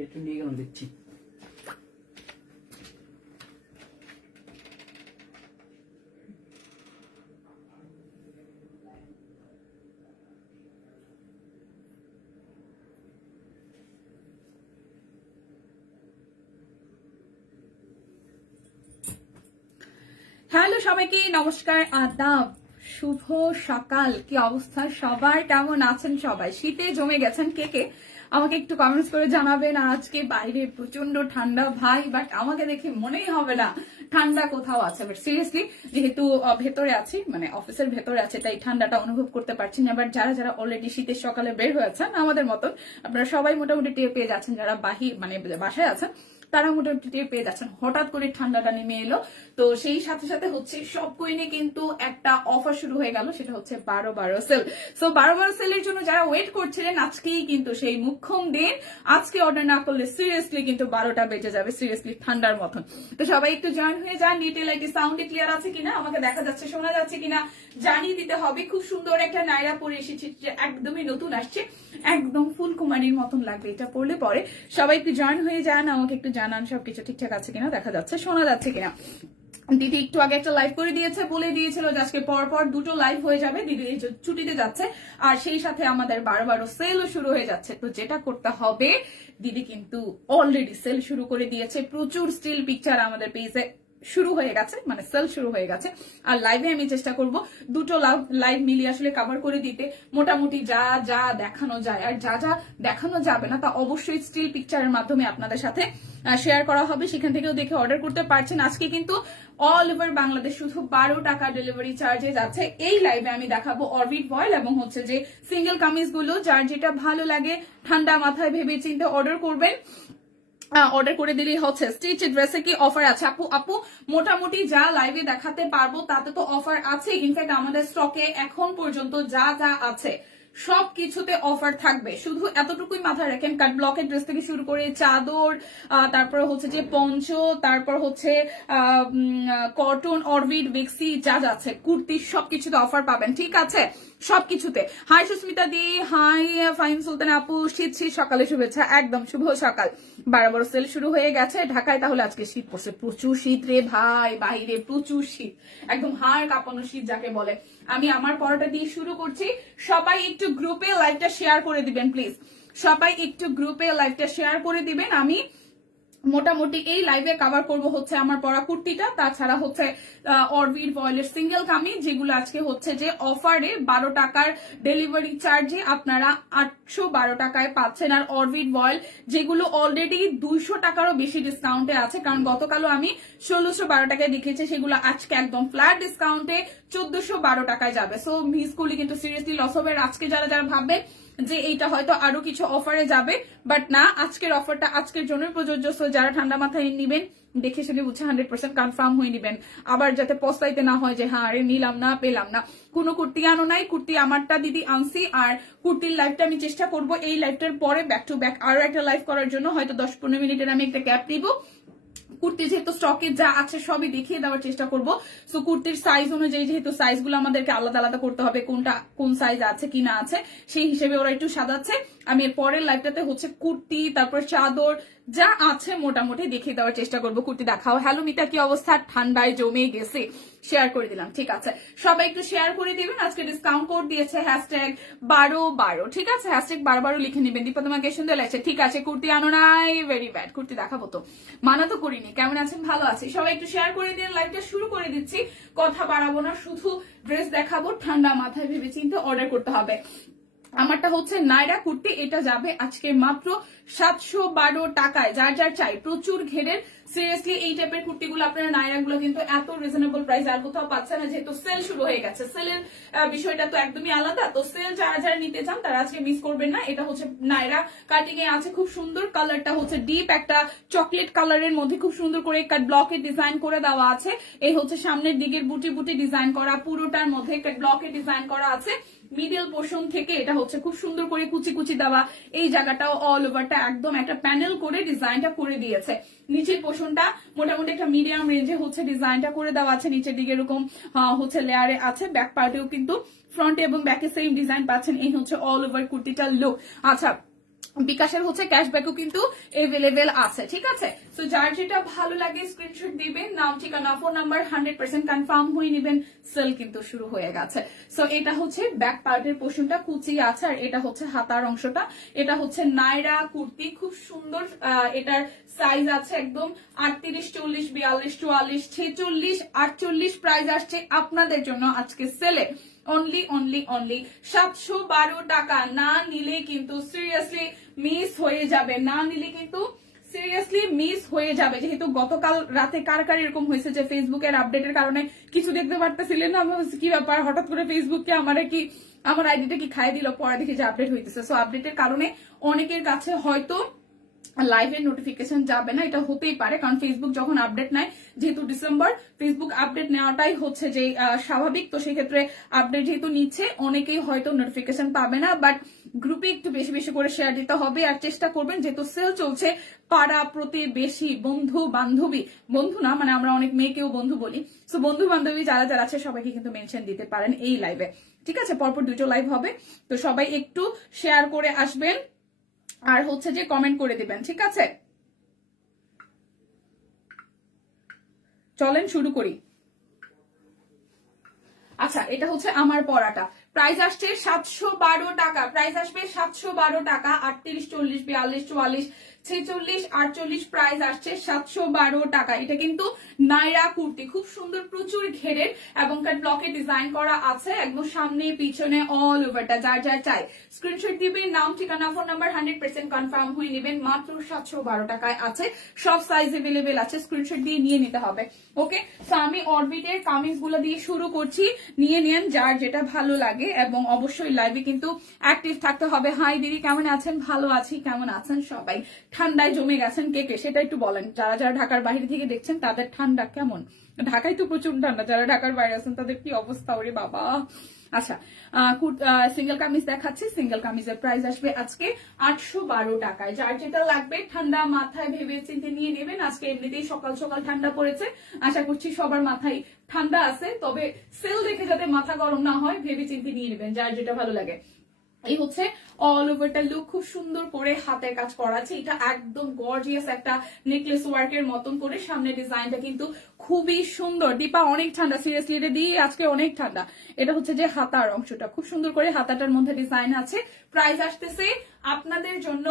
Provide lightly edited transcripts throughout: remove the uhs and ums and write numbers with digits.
একটু নিয়ে গেলাম দিচ্ছি। হ্যালো সবাইকে, নমস্কার, আদাব, শুভ সকাল। কি অবস্থা সবার, কেমন আছেন সবাই? শীতে জমে গেছেন কে কে আমাকে একটু কমেন্টস করে জানাবেন। আজকে বাইরে প্রচন্ড ঠান্ডা ভাই, বাট আমাকে দেখে মনেই হবে না ঠান্ডা কোথাও আছে। বাট সিরিয়াসলি যেহেতু ভেতরে আছি, মানে অফিসের ভেতরে আছে, তাই ঠান্ডাটা অনুভব করতে পারছি না। বাট যারা যারা অলরেডি শীতের সকালে বের হয়েছেন আমাদের মতন, আপনারা সবাই মোটামুটি টের পেয়ে যাচ্ছেন। যারা মানে বাসায় আছেন তারা মোটামুটি টের পেয়ে যাচ্ছেন হঠাৎ করে ঠান্ডাটা নেমে এলো। তো সেই সাথে সাথে হচ্ছে সব কইনে কিন্তু একটা অফার শুরু হয়ে গেল, সেটা হচ্ছে 12/12 সেল। সো 12/12 সেলের জন্য যারা ওয়েট করছিলেন, আজকেই কিন্তু সেই মুখ্যম দিন। আজকে অর্ডার না করলে সিরিয়াসলি কিন্তু 12টা বেজে যাবে, সিরিয়াসলি ঠান্ডার মতন। তো সবাই একটু জয়েন হয়ে যান। ডিটেল আইটি সাউন্ডে ক্লিয়ার আছে কিনা, আমাকে দেখা যাচ্ছে শোনা যাচ্ছে কিনা জানিয়ে দিতে হবে। খুব সুন্দর একটা নাইরা পরে এসেছি, একদমই নতুন আসছে, একদম ফুলকুমারীর মতন লাগবে এটা পরলে পরে। সবাই একটু জয়েন হয়ে যান, আমাকে একটু জানান সবকিছু ঠিকঠাক আছে কিনা, দেখা যাচ্ছে শোনা যাচ্ছে কিনা। দিদি একটু আগে একটা লাইভ করে দিয়েছে, বলে দিয়েছিল যে আজকে পর দুটো লাইভ হয়ে যাবে, দিদি ছুটিতে যাচ্ছে। আর সেই সাথে আমাদের 12/12 সেলও শুরু হয়ে যাচ্ছে। তো যেটা করতে হবে, দিদি কিন্তু অলরেডি সেল শুরু করে দিয়েছে। প্রচুর স্টিল পিকচার আমাদের পেজে শুরু হয়ে গেছে, মানে সেল শুরু হয়ে গেছে। আর লাইভে আমি চেষ্টা করব দুটো লাইভ মিলিয়ে আসলে কভার করে দিতে, মোটামুটি যা যা দেখানো যায় আর যা যা দেখানো যাবে না তা অবশ্যই স্টিল পিকচারের মাধ্যমে আপনাদের সাথে শেয়ার করা হবে। সেখান থেকেও দেখে অর্ডার করতে পারছেন। আজকে কিন্তু অল ওভার বাংলাদেশ শুধু 12 টাকা ডেলিভারি চার্জে যাচ্ছে। এই লাইভে আমি দেখাবো অরবিট ভয়েল এবং হচ্ছে যে সিঙ্গেল কামিজ গুলো, যার যেটা ভালো লাগে ঠান্ডা মাথায় ভেবে চিন্তে অর্ডার করবেন। অর্ডার করে দিলেই হচ্ছে। স্টিচ ড্রেসে কি অফার আছে? আপু মোটামুটি যা লাইভে দেখাতে পারবো তাতে তো অফার আছে। ইনফ্যাক্ট আমাদের স্টকে এখন পর্যন্ত যা যা আছে সবকিছুতে অফার থাকবে। শুধু এতটুকুই মাথায় রাখেন, কাট ব্লকের ড্রেস থেকে শুরু করে চাদর, তারপর হচ্ছে যে পঞ্চ, তারপর হচ্ছে কটন, অরবিট, বেক্সি যা যাচ্ছে, কুর্তি, সবকিছুতে অফার পাবেন, ঠিক আছে? সবকিছুতে। হাই সুস্মিতা দি, হাই ফাইন সুলতান আপু, শীত সকালে শুভেচ্ছা, একদম শুভ সকাল। 12/12 সেল শুরু হয়ে গেছে ঢাকায়। তাহলে আজকে শীত পড়ছে, প্রচুর শীত রে ভাই, বাইরে প্রচুর শীত, একদম হাড় কাঁপানো শীত যাকে বলে। আমি আমার পড়াটা দিয়ে শুরু করছি। সবাই একটু গ্রুপে লাইভটা শেয়ার করে দিবেন প্লিজ, সবাই একটু গ্রুপে লাইভটা শেয়ার করে দিবেন। আমি মোটামুটি এই লাইভে কভার করব হচ্ছে আমার পরা কুর্তিটা, তাছাড়া হচ্ছে অরবিট ভয়েলের সিঙ্গেল কামিজ, যেগুলো আজকে হচ্ছে যে অফারে 12 টাকার ডেলিভারি চার্জে আপনারা 812 টাকায় পাচ্ছেন। আর অরবিট ভয়েল যেগুলো অলরেডি 200 টাকারও বেশি ডিসকাউন্টে আছে, কারণ গতকালও আমি 1612 টাকায় দেখেছি, সেগুলো আজকে একদম ফ্ল্যাট ডিসকাউন্টে 1412 টাকায় যাবে। সো মিস করলে কিন্তু সিরিয়াসলি লস হবে। আজকে যারা যারা ভাববে যে এইটা হয়তো আরো কিছু অফারে যাবে, বাট না, আজকের অফারটা আজকের জন্য প্রযোজ্য। সো যারা ঠান্ডা মাথায় নিবেন, দেখে শুনে বুঝে 100% কনফার্ম হয়ে নিবেন, আবার যাতে পস্তাইতে না হয় যে হ্যাঁ আরে নিলাম না, পেলাম না। কোনো কুর্তি আনো নাই, কুর্তি আমারটা দিদি আনছি। আর কুর্তির লাইভটা আমি চেষ্টা করব এই লাইভটার পরে ব্যাক টু ব্যাক আরো একটা লাইভ করার জন্য, হয়তো 10-15 মিনিটের আমি একটা গ্যাপ নিব। কুর্তি যেহেতু স্টকে যা আছে সবই দেখিয়ে দেওয়ার চেষ্টা করব। সো কুর্তির সাইজ অনুযায়ী, যেহেতু সাইজগুলো আমাদেরকে আলাদা আলাদা করতে হবে, কোনটা কোন সাইজ আছে কি না আছে, সেই হিসেবে ওরা একটু সাজাচ্ছে। আমি এর পরের লাইভটাতে হচ্ছে কুর্তি, তারপর চাদর যা আছে মোটামুটি দেখিয়ে দেওয়ার চেষ্টা করব। কুর্তি দেখাও। হ্যালো মিতা, কি অবস্থা? ঠান্ডায় জমে গেছে, শেয়ার করে দিলাম, ঠিক আছে? সবাই একটু শেয়ার করে দিবেন। আজকে ডিসকাউন্ট কোড দিয়েছে #12/12, ঠিক আছে? #12/12 লিখে নিবেন। দীপা তোমাকে সুন্দর লাগছে, ঠিক আছে? কুর্তি আনো নাই, ভেরি ব্যাড। কুর্তি দেখাবো তো, মানা তো করিনি। কেমন আছেন? ভালো আছি। সবাই একটু শেয়ার করে দিন। লাইভটা শুরু করে দিচ্ছি, কথা বাড়াবো না, শুধু ড্রেস দেখাবো। ঠান্ডা মাথায় ভেবে চিন্তে অর্ডার করতে হবে। আমারটা হচ্ছে নাইরা কুর্তি, এটা যাবে আজকে মাত্র 712 টাকায়। যার যার চাই, প্রচুর ঘেরের। সিরিয়াসলি এই টাইপের কুর্তিগুলো আপনারা নাইরা গুলো কিন্তু এত রিজনেবল প্রাইস আর কোথাও পাচ্ছে না, যেহেতু সেল শুরু হয়ে গেছে। সেলের বিষয়টা তো একদমই আলাদা। তো সেল যারা যারা নিতে চান তারা আজকে মিস করবেন না। এটা হচ্ছে নাইরা কাটিং এ আছে, খুব সুন্দর। কালারটা হচ্ছে ডিপ একটা চকলেট কালারের মধ্যে খুব সুন্দর করে কাট ব্লকে ডিজাইন করে দেওয়া আছে। এই হচ্ছে সামনের দিকের বুটি বুটি ডিজাইন করা, পুরোটার মধ্যে কাট ব্লকে ডিজাইন করা আছে। মিডল পোর্শন থেকে এটা হচ্ছে খুব সুন্দর করে কুচি কুচি দেওয়া। এই জায়গাটাও অল ওভারটা একদম একটা প্যানেল করে ডিজাইনটা করে দিয়েছে। নিচের পোর্শনটা মোটামুটি একটা মিডিয়াম রেঞ্জে হচ্ছে ডিজাইনটা করে দেওয়া আছে। নিচের দিকে এরকম হচ্ছে লেয়ারে আছে। ব্যাক পার্টেও কিন্তু ফ্রন্টে এবং ব্যাকে সেম ডিজাইন পাচ্ছেন। এই হচ্ছে অল ওভার কুর্তিটার লুক। আচ্ছা, বিকাশের হচ্ছে ক্যাশব্যাকও কিন্তু এভেলেবেল আছে, ঠিক আছে। সো যার যেটা ভালো লাগে স্ক্রিনশট দিবেন, নাম ঠিকানা ফোন নাম্বার 100% কনফার্ম হয়ে নেবেন। সেল কিন্তু শুরু হয়ে গেছে। সো এটা হচ্ছে ব্যাক পার্টের পোর্শনটা, কুচি আছে, আর এটা হচ্ছে হাতার অংশটা। এটা হচ্ছে নায়রা কুর্তি, খুব সুন্দর। এটার সাইজ আছে একদম 38, 40, 42, 44, 46, 48। প্রাইস আসছে আপনাদের জন্য আজকে সেলে অনলি 712 টাকা। না নিলে কিন্তু সিরিয়াসলি মিস হয়ে যাবে, না নিলে কিন্তু সিরিয়াসলি মিস হয়ে যাবে। যেহেতু গতকাল রাতে কার এরকম হয়েছে যে ফেসবুকের আপডেটের কারণে কিছু দেখতে পারতেছিলেন না, কি ব্যাপার হঠাৎ করে ফেসবুককে আমার আইডিটা কি খাই দিল, পরে দেখি যে আপডেট হইতেছে। সো আপডেটের কারণে অনেকের কাছে হয়তো লাইভের নোটিফিকেশন যাবে না, এটা হতেই পারে, কারণ ফেসবুক যখন আপডেট নেয়, যেহেতু ডিসেম্বর, ফেসবুক আপডেট নেওয়াটাই হচ্ছে যে স্বাভাবিক। তো সেই ক্ষেত্রে আপডেট যেহেতু নিচ্ছে, অনেকেই হয়তো নোটিফিকেশন পাবে না, বাট গ্রুপে একটু বেশি বেশি করে শেয়ার দিতে হবে। আর চেষ্টা করবেন, যেহেতু সেল চলছে, পাড়া প্রতিবেশী, বন্ধু বান্ধবী, বন্ধু না মানে আমরা অনেক মেয়েকেও বন্ধু বলি, সো বন্ধু বান্ধবী যারা যারা আছে সবাইকে কিন্তু মেনশন দিতে পারেন এই লাইভে, ঠিক আছে। পরপর 2টো লাইভ হবে, তো সবাই একটু শেয়ার করে আসবেন আর হচ্ছে যে কমেন্ট করে দিবেন, ঠিক আছে। চলেন শুরু করি। আচ্ছা, এটা হচ্ছে আমার পরাটা। প্রাইস আসছে 712 টাকা, প্রাইস আসবে 712 টাকা। 38, 40, 42, 44, 46, 48 প্রাইস আসছে 712 টাকা। এটা কিন্তু নায়রা কুর্তি, খুব সুন্দর, প্রচুর ঘেরের এবং ব্লকে ডিজাইন করা আছে, একদম সামনে পিছনে অল ওভারটা। যার যার চাই স্ক্রিনশট দিবেন, নাম ঠিকানা ফোন নাম্বার 100% কনফার্ম হয়ে নেবেন। মাত্র 712 টাকায় আছে, সব সাইজ এভেলেবেল আছে, স্ক্রিনশট দিয়ে নিয়ে নিতে হবে। ওকে, তো আমি অরবিটের কামিজ গুলো দিয়ে শুরু করছি, নিয়ে নেন যার যেটা ভালো লাগে, এবং অবশ্যই লাইভে কিন্তু অ্যাক্টিভ থাকতে হবে। হাই দিদি, কেমন আছেন? ভালো আছি, কেমন আছেন সবাই? ঠান্ডায় জমে গেছেন কে কে সেটা একটু বলেন। যারা যারা ঢাকার বাইরে থেকে দেখছেন তাদের ঠান্ডা কেমন? ঢাকায় তো প্রচুর ঠান্ডা, যারা ঢাকার বাইরে আছেন তাদের কি অবস্থা? ওরে বাবা। আচ্ছা, সিঙ্গেল কামিজ দেখাচ্ছি। সিঙ্গেল কামিজের প্রাইস আসবে আজকে 812 টাকায়। যার যেটা লাগবে ঠান্ডা মাথায় ভেবে চিন্তে নিয়ে নেবেন। আজকে এমনিতেই সকাল সকাল ঠান্ডা পড়েছে, আশা করছি সবার মাথায় ঠান্ডা আছে, তবে সেল দেখে যাতে মাথা গরম না হয় ভেবে চিন্তে নিয়ে নেবেন, যার যেটা ভালো লাগে। এই হচ্ছে অল ওভারটা লুক, খুব সুন্দর করে হাতের কাজ করা আছে। এটা একদম গর্জিয়াস একটা নেকলেস ওয়ার্কের মতন করে, সামনে ডিজাইনটা কিন্তু খুবই সুন্দর। দীপা, অনেক ঠান্ডা, সিরিয়াসলি এটা দিয়ে আজকে অনেক ঠান্ডা। এটা হচ্ছে যে হাতার অংশটা, খুব সুন্দর করে হাতাটার মধ্যে ডিজাইন আছে। প্রাইস আসতেছে আপনাদের জন্য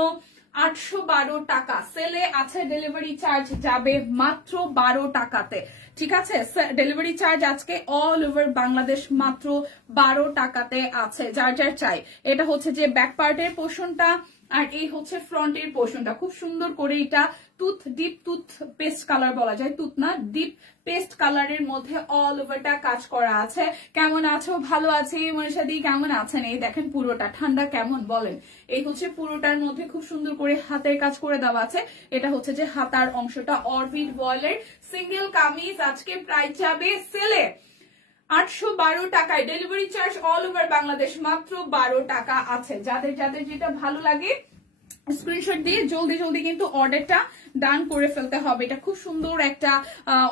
812 টাকা। সেলে আছে, ডেলিভারি চার্জ যাবে মাত্র 12 টাকাতে, ঠিক আছে। ডেলিভারি চার্জ আজকে অল ওভার বাংলাদেশ মাত্র 12 টাকাতে আছে, যার যার চাই। এটা হচ্ছে যে ব্যাক পার্টের পোর্শনটা, আর এই হচ্ছে ফ্রন্টের পোর্শনটা। খুব সুন্দর করে এটা ডিপ টুথ পেস্ট কালার বলা যায়, টুথ না, ডিপ পেস্ট কালারের মধ্যে অল ওভারটা কাজ করা আছে। কেমন আছো? ভালো আছি মনীষা দি, কেমন আছেন? এই দেখেন পুরোটা, ঠান্ডা কেমন বলেন? এই হচ্ছে পুরোটার মধ্যে খুব সুন্দর করে হাতের কাজ করে দেওয়া আছে। এটা হচ্ছে যে হাতার অংশটা। অরবিট বয়েলের সিঙ্গেল কামিজ আজকে প্রাইস যাবে সেলে 812 টাকায়। Delivery charge all over Bangladesh মাত্র 12 টাকা আছে। যাদের যাদের যেটা ভালো লাগে স্ক্রিনশট দিয়ে জলদি জলদি কিন্তু অর্ডারটা ডান করে ফেলতে হবে। এটা খুব সুন্দর একটা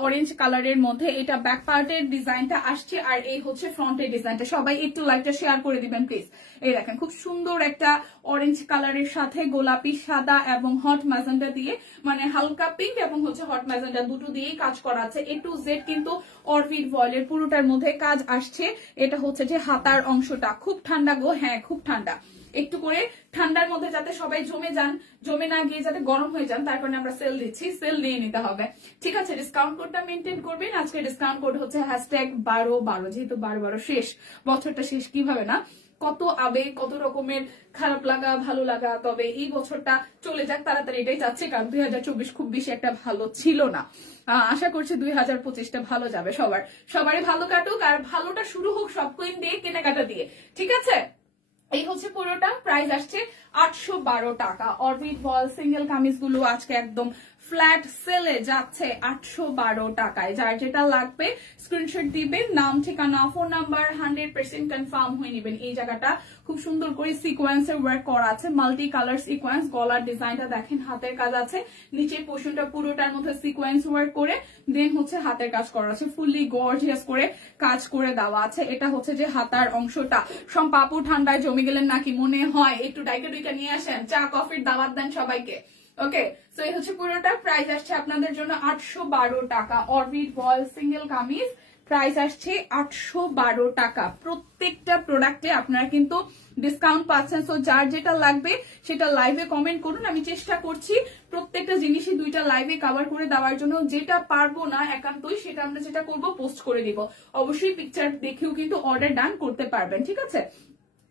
অরেঞ্জ কালারের মধ্যে এটা ব্যাক পার্টের ডিজাইনটা আসছে, আর এই হচ্ছে ফ্রন্টের ডিজাইনটা। সবাই একটু লাইভটা শেয়ার করে দিবেন প্লিজ। এই দেখেন খুব সুন্দর একটা অরেঞ্জ কালারের সাথে গোলাপি, সাদা এবং হট ম্যাজেন্ডা দিয়ে, মানে হালকা পিঙ্ক এবং হচ্ছে হট ম্যাজেন্ডা দুটো দিয়েই কাজ করা আছে। এ টু জেড কিন্তু অরবিট ভয়েলের পুরোটার মধ্যে কাজ আসছে। এটা হচ্ছে যে হাতার অংশটা। খুব ঠান্ডা গো, হ্যাঁ খুব ঠান্ডা। একটু করে ঠান্ডার মধ্যে যাতে সবাই জমে না গিয়ে যাতে গরম হয়ে যান, তার কারণে আমরা সেল দিচ্ছি, সেল নিয়ে নিতে হবে, ঠিক আছে। ডিসকাউন্ট কোডটা মেনটেন করবেন। আজকে ডিসকাউন্ট কোড হচ্ছে #1212, যেহেতু 12 শেষ, বছরটা শেষ, কিভাবে না, কত আবেগ, কত রকমের খারাপ লাগা, ভালো লাগা। তবে এই বছরটা চলে যাক তাড়াতাড়ি, এটাই চাচ্ছে, কারণ 2024 খুব বেশি একটা ভালো ছিল না। আশা করছি 2025টা ভালো যাবে, সবারই ভালো কাটুক, আর ভালোটা শুরু হোক সব কুইন দিয়ে, কেনাকাটা দিয়ে, ঠিক আছে। এই হচ্ছে পুরোটা, প্রাইস আসছে 812 টাকা। অরবিট বল সিঙ্গেল কামিজ গুলো আজকে একদম ফ্ল্যাট সেলে যাচ্ছে 812 টাকায়। যার যেটা লাগবে স্ক্রিনশট দিবেন, নাম ঠিকানা ফোন নাম্বার 100% কনফার্ম হয়ে নেবেন। এই জায়গাটা খুব সুন্দর করে সিকোয়েন্সের ওয়ার্ক করা আছে, মাল্টি কালার সিকোয়েন্স। গলার ডিজাইনটা দেখেন, হাতের কাজ আছে, নিচের পোর্শনটা পুরোটার মধ্যে সিকোয়েন্স ওয়ার্ক করে দেন হচ্ছে হাতের কাজ করা আছে, ফুললি গর্জিয়াস করে কাজ করে দেওয়া আছে। এটা হচ্ছে যে হাতার অংশটা। সব পাপু ঠান্ডায় জমে গেলেন নাকি মনে হয়, একটু ডাইকা ডুইকা নিয়ে আসেন, চা কফির দাওয়াত দেন সবাইকে। ওকে, সো এই হচ্ছে পুরোটা। প্রাইস আসছে আপনাদের জন্য 812 টাকা। অরবিট বল সিঙ্গেল কামিজ, প্রাইস আসছে 812 টাকা। প্রত্যেকটা প্রোডাক্টে আপনারা কিন্তু ডিসকাউন্ট পাচ্ছেন। সো যার যেটা লাগবে সেটা লাইভে কমেন্ট করুন, আমি চেষ্টা করছি প্রত্যেকটা জিনিসই 2টা লাইভে কভার করে দেওয়ার জন্য। যেটা পারবো না একান্তই সেটা আমরা যেটা করব পোস্ট করে দিব। অবশ্যই পিকচার দেখেও কিন্তু অর্ডার ডান করতে পারবেন, ঠিক আছে।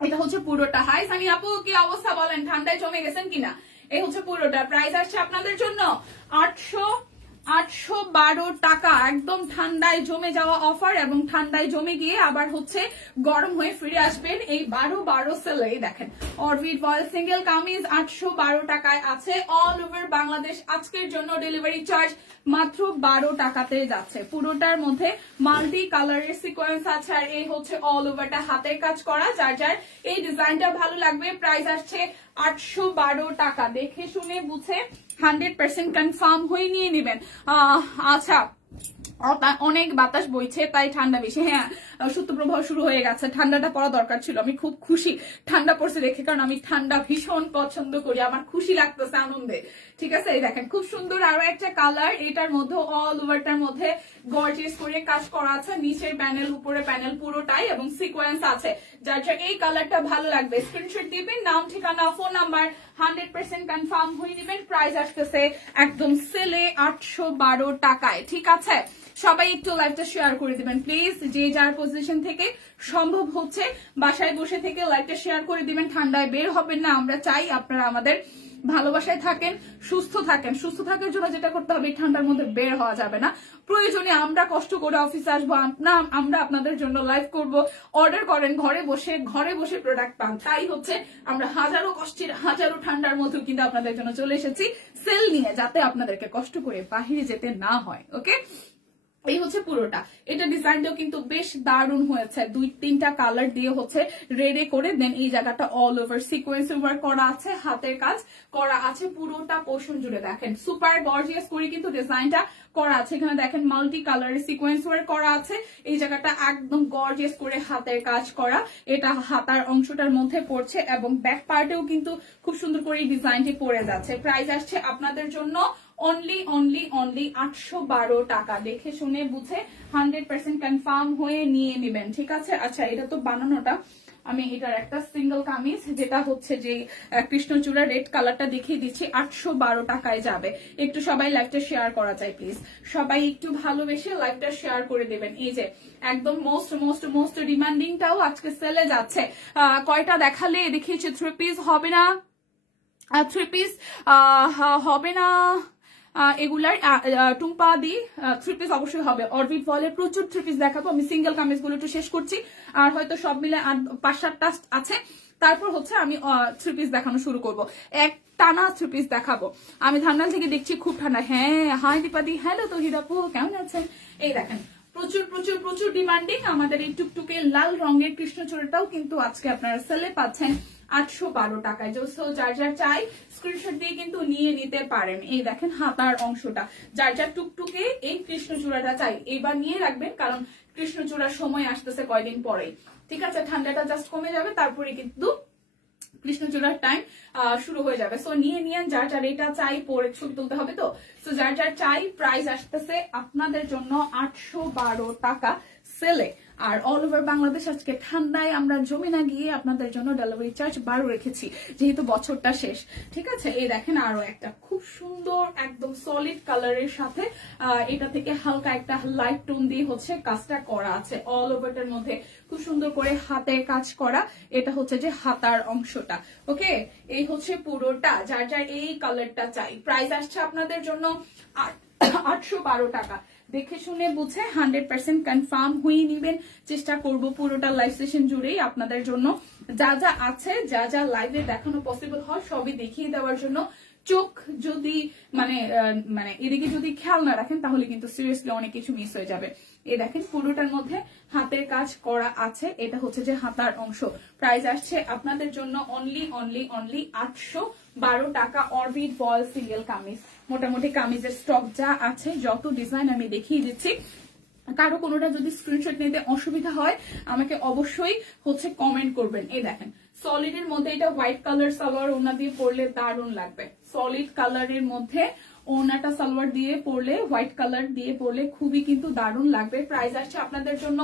এটা হচ্ছে পুরোটা। হাই সানি আপু, কি অবস্থা বলেন, ঠান্ডায় জমে গেছেন কিনা? এই হচ্ছে পুরোটা। প্রাইস আসছে আপনাদের জন্য 812 টাকা। একদম ঠান্ডায় জমে যাওয়া অফার, এবং ঠান্ডায় জমে গিয়ে আবার হচ্ছে গরম হয়ে ফিরে আসবেন এই 12 সেলে। দেখেন অরবিট বয়েল সিঙ্গেল কামিজ 812 টাকায় আছে অল ওভার বাংলাদেশ। আজকের জন্য ডেলিভারি চার্জ মাত্র 12 টাকাতে যাচ্ছে। পুরোটার মধ্যে মাল্টি কালারের সিকোয়েন্স আছে, আর এই হচ্ছে অল ওভারটা হাতের কাজ করা। যার যার এই ডিজাইনটা ভালো লাগবে, প্রাইস আসছে 812 টাকা। দেখে শুনে বুঝে 100% কনফার্ম হয়ে নিয়ে নেবেন। আচ্ছা, অনেক বাতাস বইছে তাই ঠান্ডা বেশি। হ্যাঁ, সূত্রপ্রবাহ শুরু হয়ে গেছে, ঠান্ডাটা পড়া দরকার ছিল। আমি খুব খুশি ঠান্ডা পড়ছে দেখে, কারণ আমি ঠান্ডা ভীষণ পছন্দ করি, আমার খুশি লাগতেছে আনন্দে, ঠিক আছে। এই দেখেন খুব সুন্দর আরো একটা কালার, এটার মধ্যে অল ওভারটার মধ্যে গর্জিয়াস করে কাজ করা আছে, নিচের প্যানেল উপরে প্যানেল পুরোটাই, এবং সিকোয়েন্স আছে। যার যার এই কালারটা ভালো লাগবে স্ক্রিনশট দিবেন, নাম ঠিকানা ফোন নাম্বার 100% কনফার্ম হয়ে নেবেন। প্রাইস আসতেছে একদম সেলে 812 টাকায়, ঠিক আছে। সবাই একটু লাইভটা শেয়ার করে দিবেন প্লিজ, যে যার পজিশন থেকে সম্ভব হচ্ছে বাসায় বসে থেকে লাইভটা শেয়ার করে দিবেন। ঠান্ডায় বের হবেন না, আমরা চাই আপনারা আমাদের ভালোবাসায় থাকেন, সুস্থ থাকেন। সুস্থ থাকার জন্য যেটা করতে হবে, ঠান্ডার মধ্যে বের হওয়া যাবে না। প্রয়োজনে আমরা কষ্ট করে অফিসে আসবো না, আমরা আপনাদের জন্য লাইভ করব। অর্ডার করেন ঘরে বসে প্রোডাক্ট পান। তাই হচ্ছে আমরা হাজারো কষ্টের হাজারো ঠান্ডার মধ্যেও কিন্তু আপনাদের জন্য চলে এসেছি সেল নিয়ে, যাতে আপনাদেরকে কষ্ট করে বাহিরে যেতে না হয়। ওকে, এই হচ্ছে পুরোটা। এটা ডিজাইনটাও কিন্তু বেশ দারুণ হয়েছে, 2-3টা কালার দিয়ে হচ্ছে রেডে করে দেন। এই জায়গাটা অল ওভার সিকোয়েন্স ওয়ার্ক করা আছে, হাতের কাজ করা আছে পুরোটা পোর্শন জুড়ে। দেখেন সুপার গর্জিয়াস করে কিন্তু ডিজাইনটা করা আছে। এখানে দেখেন মাল্টি কালারের সিকোয়েন্স ওয়ার্ক করা আছে, এই জায়গাটা একদম গর্জিয়াস করে হাতের কাজ করা। এটা হাতার অংশটার মধ্যে পড়ছে, এবং ব্যাক পার্টেও কিন্তু খুব সুন্দর করে এই ডিজাইনটি পড়ে যাচ্ছে। প্রাইস আসছে আপনাদের জন্য অনলি 812 টাকা। দেখে শুনে বুঝে 100% কনফার্ম হয়ে নিয়ে নেবেন, ঠিক আছে। আচ্ছা, এটা তো বানানোটা, আমি এটার একটা সিঙ্গেল কামিজ, যেটা হচ্ছে যে কৃষ্ণচূড়া রেড কালারটা দেখিয়ে দিচ্ছি, 812 টাকায় যাবে। একটু সবাই লাইভটা শেয়ার করা যায় প্লিজ, সবাই একটু ভালোবেসে লাইভটা শেয়ার করে দেবেন। এই যে একদম মোস্ট ডিমান্ডিংটাও আজকে সেলে যাচ্ছে। কয়টা দেখালে দেখিয়েছে, 3 পিস হবে না, 3 পিস হবে না এগুলার টুম্পা দি 3 পিস অবশ্যই হবে। অরবিট বলের প্রচুর 3 পিস দেখাবো, আমি সিঙ্গেল কামিজ গুলো একটু শেষ করছি, আর হয়তো সব মিলে 5-7টা আছে, তারপর হচ্ছে আমি 3 পিস দেখানো শুরু করব। এক টানা 3 পিস দেখাবো। আমি ধান্নাল থেকে দেখছি খুব ঠান্ডা। হ্যাঁ, হাই দীপাদি, হ্যালো তহিদাপু, কেমন আছেন? এই দেখেন প্রচুর ডিমান্ডিং আমাদের এই টুকটুকে লাল রঙের কৃষ্ণচূড়াটাও কিন্তু আজকে আপনারা সেলে পাচ্ছেন 812 টাকায়। যার যার চাই স্ক্রিনশট দিয়ে কিন্তু নিয়ে নিতে পারেন। এই দেখেন হাতার অংশটা, যার যার টুকটুকে এই কৃষ্ণচূড়াটা চাই এবার নিয়ে রাখবেন, কারণ কৃষ্ণচূড়ার সময় আসতেছে কয়দিন পরেই, ঠিক আছে। ঠান্ডাটা জাস্ট কমে যাবে, তারপরে কিন্তু কৃষ্ণচূড়ার টাইম শুরু হয়ে যাবে। সো নিয়ে নিয়েন, যার যার এটা চাই, পরে ছবি তুলতে হবে তো। সো যার যার চাই, প্রাইস আসতেছে আপনাদের জন্য 812 টাকা সেলে। আর অল ওভার বাংলাদেশ আজকে ঠান্ডায় আমরা জমে না গিয়ে আপনাদের জন্য ডেলিভারি চার্জ 12 রেখেছি, যেহেতু বছরটা শেষ, ঠিক আছে। এই দেখেন আরো একটা খুব সুন্দর একদম সলিড কালারের সাথে এটা থেকে হালকা একটা লাইট টোন দিয়ে হচ্ছে কাজটা করা আছে। অল ওভারটার মধ্যে খুব সুন্দর করে হাতের কাজ করা, এটা হচ্ছে যে হাতার অংশটা। ওকে, এই হচ্ছে পুরোটা। যার যার এই কালারটা চাই, প্রাইস আসছে আপনাদের জন্য 812 টাকা। দেখে শুনে বুঝে 100% কনফার্ম হয়ে নিবেন। চেষ্টা করব পুরোটা লাইভ সেশন জুড়েই আপনাদের জন্য যা যা আছে, যা যা লাইভে দেখানো পসিবল হয় সবই দেখিয়ে দেওয়ার জন্য চোখ যদি মানে এদিকে যদি খেয়াল না রাখেন তাহলে কিন্তু সিরিয়াসলি অনেক কিছু মিস হয়ে যাবে। এই দেখেন পুরোটার মধ্যে হাতের কাজ করা আছে, এটা হচ্ছে যে হাতার অংশ। প্রাইস আসছে আপনাদের জন্য অনলি 812 টাকা। অরবিট বল সিঙ্গেল কামিজ, মোটামুটি কামিজের স্টক যা আছে যত ডিজাইন আমি দেখিয়ে দিচ্ছি। কারো কোনোটা যদি স্ক্রিনশট নিতে অসুবিধা হয় আমাকে অবশ্যই হচ্ছে কমেন্ট করবেন। এই দেখেন সলিডের মধ্যে এটা হোয়াইট কালার সালোয়ার ওনা দিয়ে পরলে দারুণ লাগবে। সলিড কালারের মধ্যে ওনাটা সালোয়ার দিয়ে পরলে, হোয়াইট কালার দিয়ে পরলে খুবই কিন্তু দারুণ লাগবে। প্রাইস আসছে আপনাদের জন্য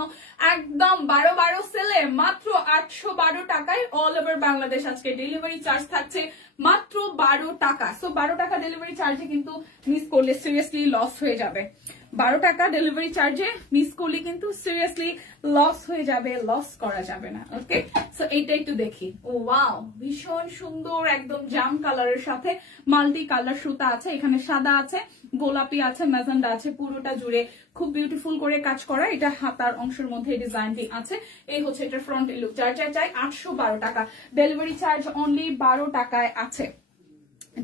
একদম 12 সেলে মাত্র 812 টাকায়। অল ওভার বাংলাদেশ আজকে ডেলিভারি চার্জ থাকছে মাত্র 12 টাকা। সো 12 টাকা ডেলিভারি চার্জে কিন্তু মিস করলে সিরিয়াসলি লস হয়ে যাবে। 12 টাকা ডেলিভারি চার্জে মিস করলে কিন্তু সিরিয়াসলি লস হয়ে যাবে, লস করা যাবে না। ওকে, সো এইটা একটু দেখি। ও ওয়াও, ভীষণ সুন্দর একদম জাম কালারের সাথে মাল্টি কালার সুতা আছে, এখানে সাদা আছে, গোলাপি আছে, ম্যাজেন্ডা আছে, পুরোটা জুড়ে খুব বিউটিফুল করে কাজ করা। এটা হাতার অংশের মধ্যে ডিজাইনটি আছে। এই হচ্ছে এটা ফ্রন্ট লুক। যার যা চাই 812 টাকা। ডেলিভারি চার্জ অনলি 12 টাকায় আছে।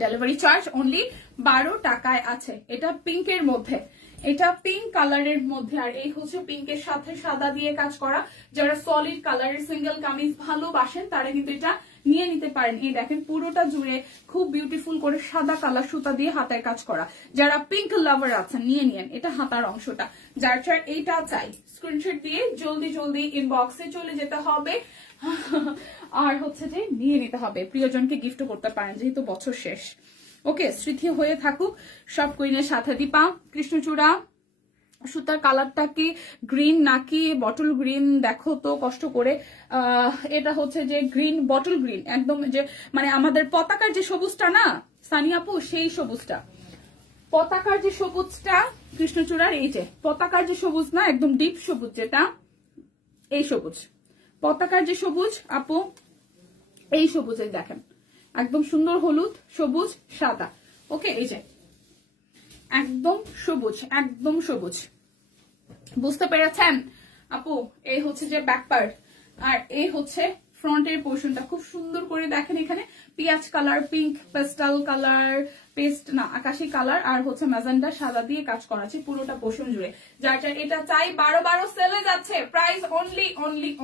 ডেলিভারি চার্জ অনলি 12 টাকায় আছে। এটা পিঙ্কের মধ্যে, এটা পিঙ্ক কালারের মধ্যে, আর এই হচ্ছে পিঙ্কের সাথে সাদা দিয়ে কাজ করা। যারা সলিড কালারের সিঙ্গেল কামিজ ভালোবাসেন তারা কিন্তু এটা নিয়ে নিতে পারেন। এই দেখেন পুরোটা জুড়ে খুব বিউটিফুল করে সাদা কালার সুতা দিয়ে হাতের কাজ করা। যারা পিঙ্ক লাভার আছেন নিয়ে নিয়েন, এটা হাতার অংশটা। যার যার এইটা চাই স্ক্রিনশট দিয়ে জলদি ইনবক্সে চলে যেতে হবে আর হচ্ছে যে নিয়ে নিতে হবে। প্রিয়জনকে গিফট করতে পারেন যেহেতু বছর শেষ। ওকে, স্মৃতি হয়ে থাকুক সব কুইনের সাথে। দীপা কৃষ্ণচূড়া সুতার কালারটা কি গ্রিন নাকি বটল গ্রিন দেখো তো কষ্ট করে। এটা হচ্ছে যে গ্রিন, বটল গ্রিন, একদম যে মানে আমাদের পতাকার যে সবুজটা না সানি আপু, সেই সবুজটা। পতাকার যে সবুজটা কৃষ্ণচূড়ার, এই যে পতাকার যে সবুজ না, একদম ডিপ সবুজ যেটা, এই সবুজ পতাকার যে সবুজ আপু, এই সবুজে দেখেন একদম সুন্দর হলুদ, সবুজ, সাদা। ওকে, এই যে একদম সবুজ, একদম সবুজ, বুঝতে পেরেছেন আপু? এই হচ্ছে যে ব্যাক পার্ট, আর এই হচ্ছে ফ্রন্টের পোর্শনটা। খুব সুন্দর করে দেখেন এখানে পিয়াজ colour, pink, pastel colour, paste না আকাশি কালার, আর হচ্ছে ম্যাজেন্ডা সাদা দিয়ে কাজ করা আছে পুরোটা পোর্শন জুড়ে। যার যার এটা চাই 12 সেলে যাচ্ছে। প্রাইস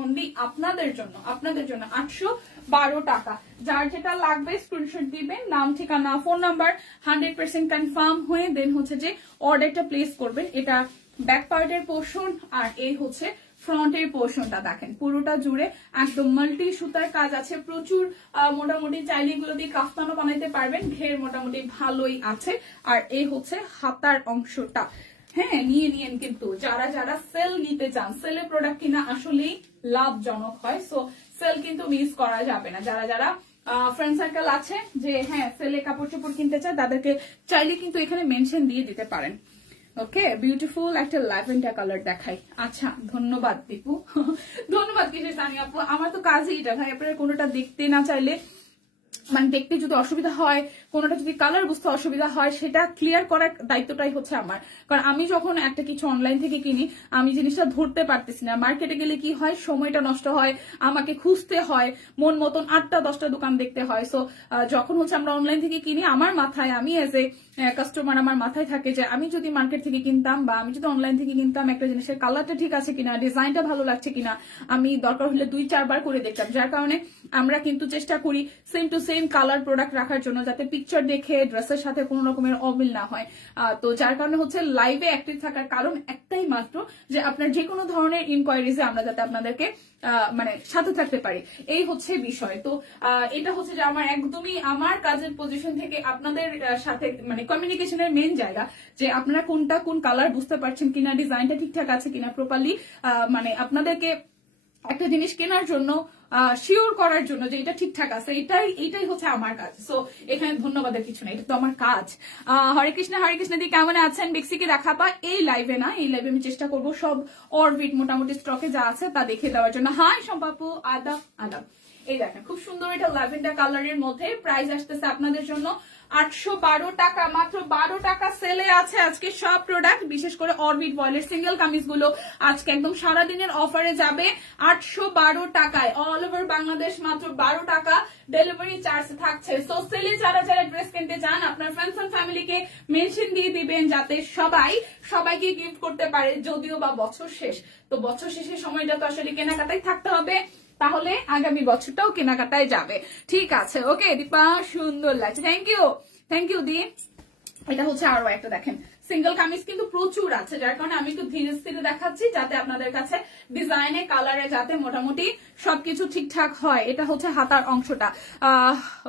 অনলি আপনাদের জন্য 812 টাকা। যার যেটা লাগবে স্ক্রিনশট দিবেন, নাম, ঠিকানা, ফোন নাম্বার 100% কনফার্ম হয়ে দেন হচ্ছে যে অর্ডারটা প্লেস করবেন। এটা ব্যাক পার্টের পোর্শন, আর এই হচ্ছে ফ্রন্টের পোর্শনটা। দেখেন পুরোটা জুড়ে একদম মাল্টি সুতার কাজ আছে প্রচুর। মোটামুটি চাইলে এগুলো দিয়ে কাফতানও বানাইতে পারবেন, ঘের মোটামুটি ভালোই আছে। আর এই হচ্ছে হাতার অংশটা। হ্যাঁ, নিয়ে নিয়েন কিন্তু যারা যারা সেল নিতে চান। সেলে প্রোডাক্ট কিনা আসলেই লাভজনক হয়, সো সেল কিন্তু মিস করা যাবে না। যারা যারা ফ্রেন্ড সার্কেল আছে যে হ্যাঁ সেলে কাপড় চোপড় কিনতে চায় তাদেরকে চাইলে কিন্তু এখানে মেনশন দিয়ে দিতে পারেন। ওকে, বিউটিফুল একটা ল্যাভেন্ডার কালার দেখাই। আচ্ছা, ধন্যবাদ দীপু, ধন্যবাদ কিসের সানি আপু। আমার তো কাজই এটা ভাই, আপনারা কোনোটা দেখতে না চাইলে মানে দেখতে যদি অসুবিধা হয়, কোনোটা যদি কালার বুঝতে অসুবিধা হয়, সেটা ক্লিয়ার করার দায়িত্বটাই হচ্ছে আমার। কারণ আমি যখন একটা কিছু অনলাইন থেকে কিনি আমি জিনিসটা ধরতে পারতেছি না। মার্কেটে গেলে কি হয়, সময়টা নষ্ট হয়, আমাকে খুঁজতে হয়, মন মতন 8টা-10টা দোকান দেখতে হয়। সো যখন হচ্ছে আমরা অনলাইন থেকে কিনি, আমার মাথায়, আমি এজ এ কাস্টমার আমার মাথায় থাকে যে আমি যদি মার্কেট থেকে কিনতাম বা আমি যদি অনলাইন থেকে কিনতাম, একটা জিনিসের কালারটা ঠিক আছে কিনা, ডিজাইনটা ভালো লাগছে কিনা, আমি দরকার হলে 2-4 বার করে দেখতাম। যার কারণে আমরা কিন্তু চেষ্টা করি same to same colour product রাখার জন্য, যাতে পিকচার দেখে ড্রেসের সাথে কোনো রকমের অমিল না হয়। তো যার কারণে হচ্ছে লাইভে অ্যাক্টিভ থাকার কারণ একটাই মাত্র, যে আপনার যে কোনো ধরনের ইনকোয়ারিজে আমরা যাতে আপনাদেরকে মানে সাথে থাকতে পারি, এই হচ্ছে বিষয়। তো এটা হচ্ছে যে আমার একদমই আমার কাজের পজিশন থেকে আপনাদের সাথে মানে কমিউনিকেশনের মেন জায়গা, যে আপনারা কোনটা কোন কালার বুঝতে পারছেন কিনা, ডিজাইনটা ঠিকঠাক আছে কিনা, প্রপারলি মানে আপনাদেরকে একটা জিনিস কেনার জন্য শিওর করার জন্য যে এটা ঠিকঠাক আছে, এটাই হচ্ছে আমার কাজ। সো এখানে ধন্যবাদের কিছু না, এটা তো আমার কাজ। হরে কৃষ্ণ দি কেমন আছেন? বেক্সিকে দেখাবা এই লাইভে না, এই লাইভে আমি চেষ্টা করবো সব অরবিট মোটামুটি স্টকে যা আছে তা দেখে দেওয়ার জন্য। হাই সম্পাপু, আদাব। এই দেখেন খুব সুন্দর এটা ল্যাভেন্ডার কালারের মধ্যে। প্রাইস আসতেছে আপনাদের জন্য 812 টাকা। মাত্র 12 টাকা সেলে আছে আজকে সব প্রোডাক্ট, বিশেষ করে অরবিট বয়েলের সিঙ্গেল কামিজ গুলো আজকে একদম সারাদিনের অফারে যাবে 812 টাকায়। অল অল ওভার বাংলাদেশ মাত্র 12 টাকা ডেলিভারি চার্জ থাকছে। সো সেলে যারা যারা ড্রেস কিনতে চান আপনার ফ্রেন্ডস এন্ড ফ্যামিলিকে মেনশন দিয়ে দিবেন যাতে সবাইকে গিফট করতে পারে, যদিও বা বছর শেষ, তো বছর শেষের সময়টা তো আসলে কেনাকাটায় থাকতে হবে, তাহলে আগামী বছরটাও কেনাকাটায় যাবে। ঠিক আছে, ওকে দীপা, সুন্দর লাগছে, থ্যাংক ইউ দি। এটা হচ্ছে আরো একটা দেখেন সিঙ্গেল কামিজ কিন্তু প্রচুর আছে, যার কারণে আমি একটু ধীরে স্থিরে দেখাচ্ছি যাতে আপনাদের কাছে ডিজাইনে কালারে যাতে মোটামুটি সবকিছু ঠিকঠাক হয়। এটা হচ্ছে হাতার অংশটা,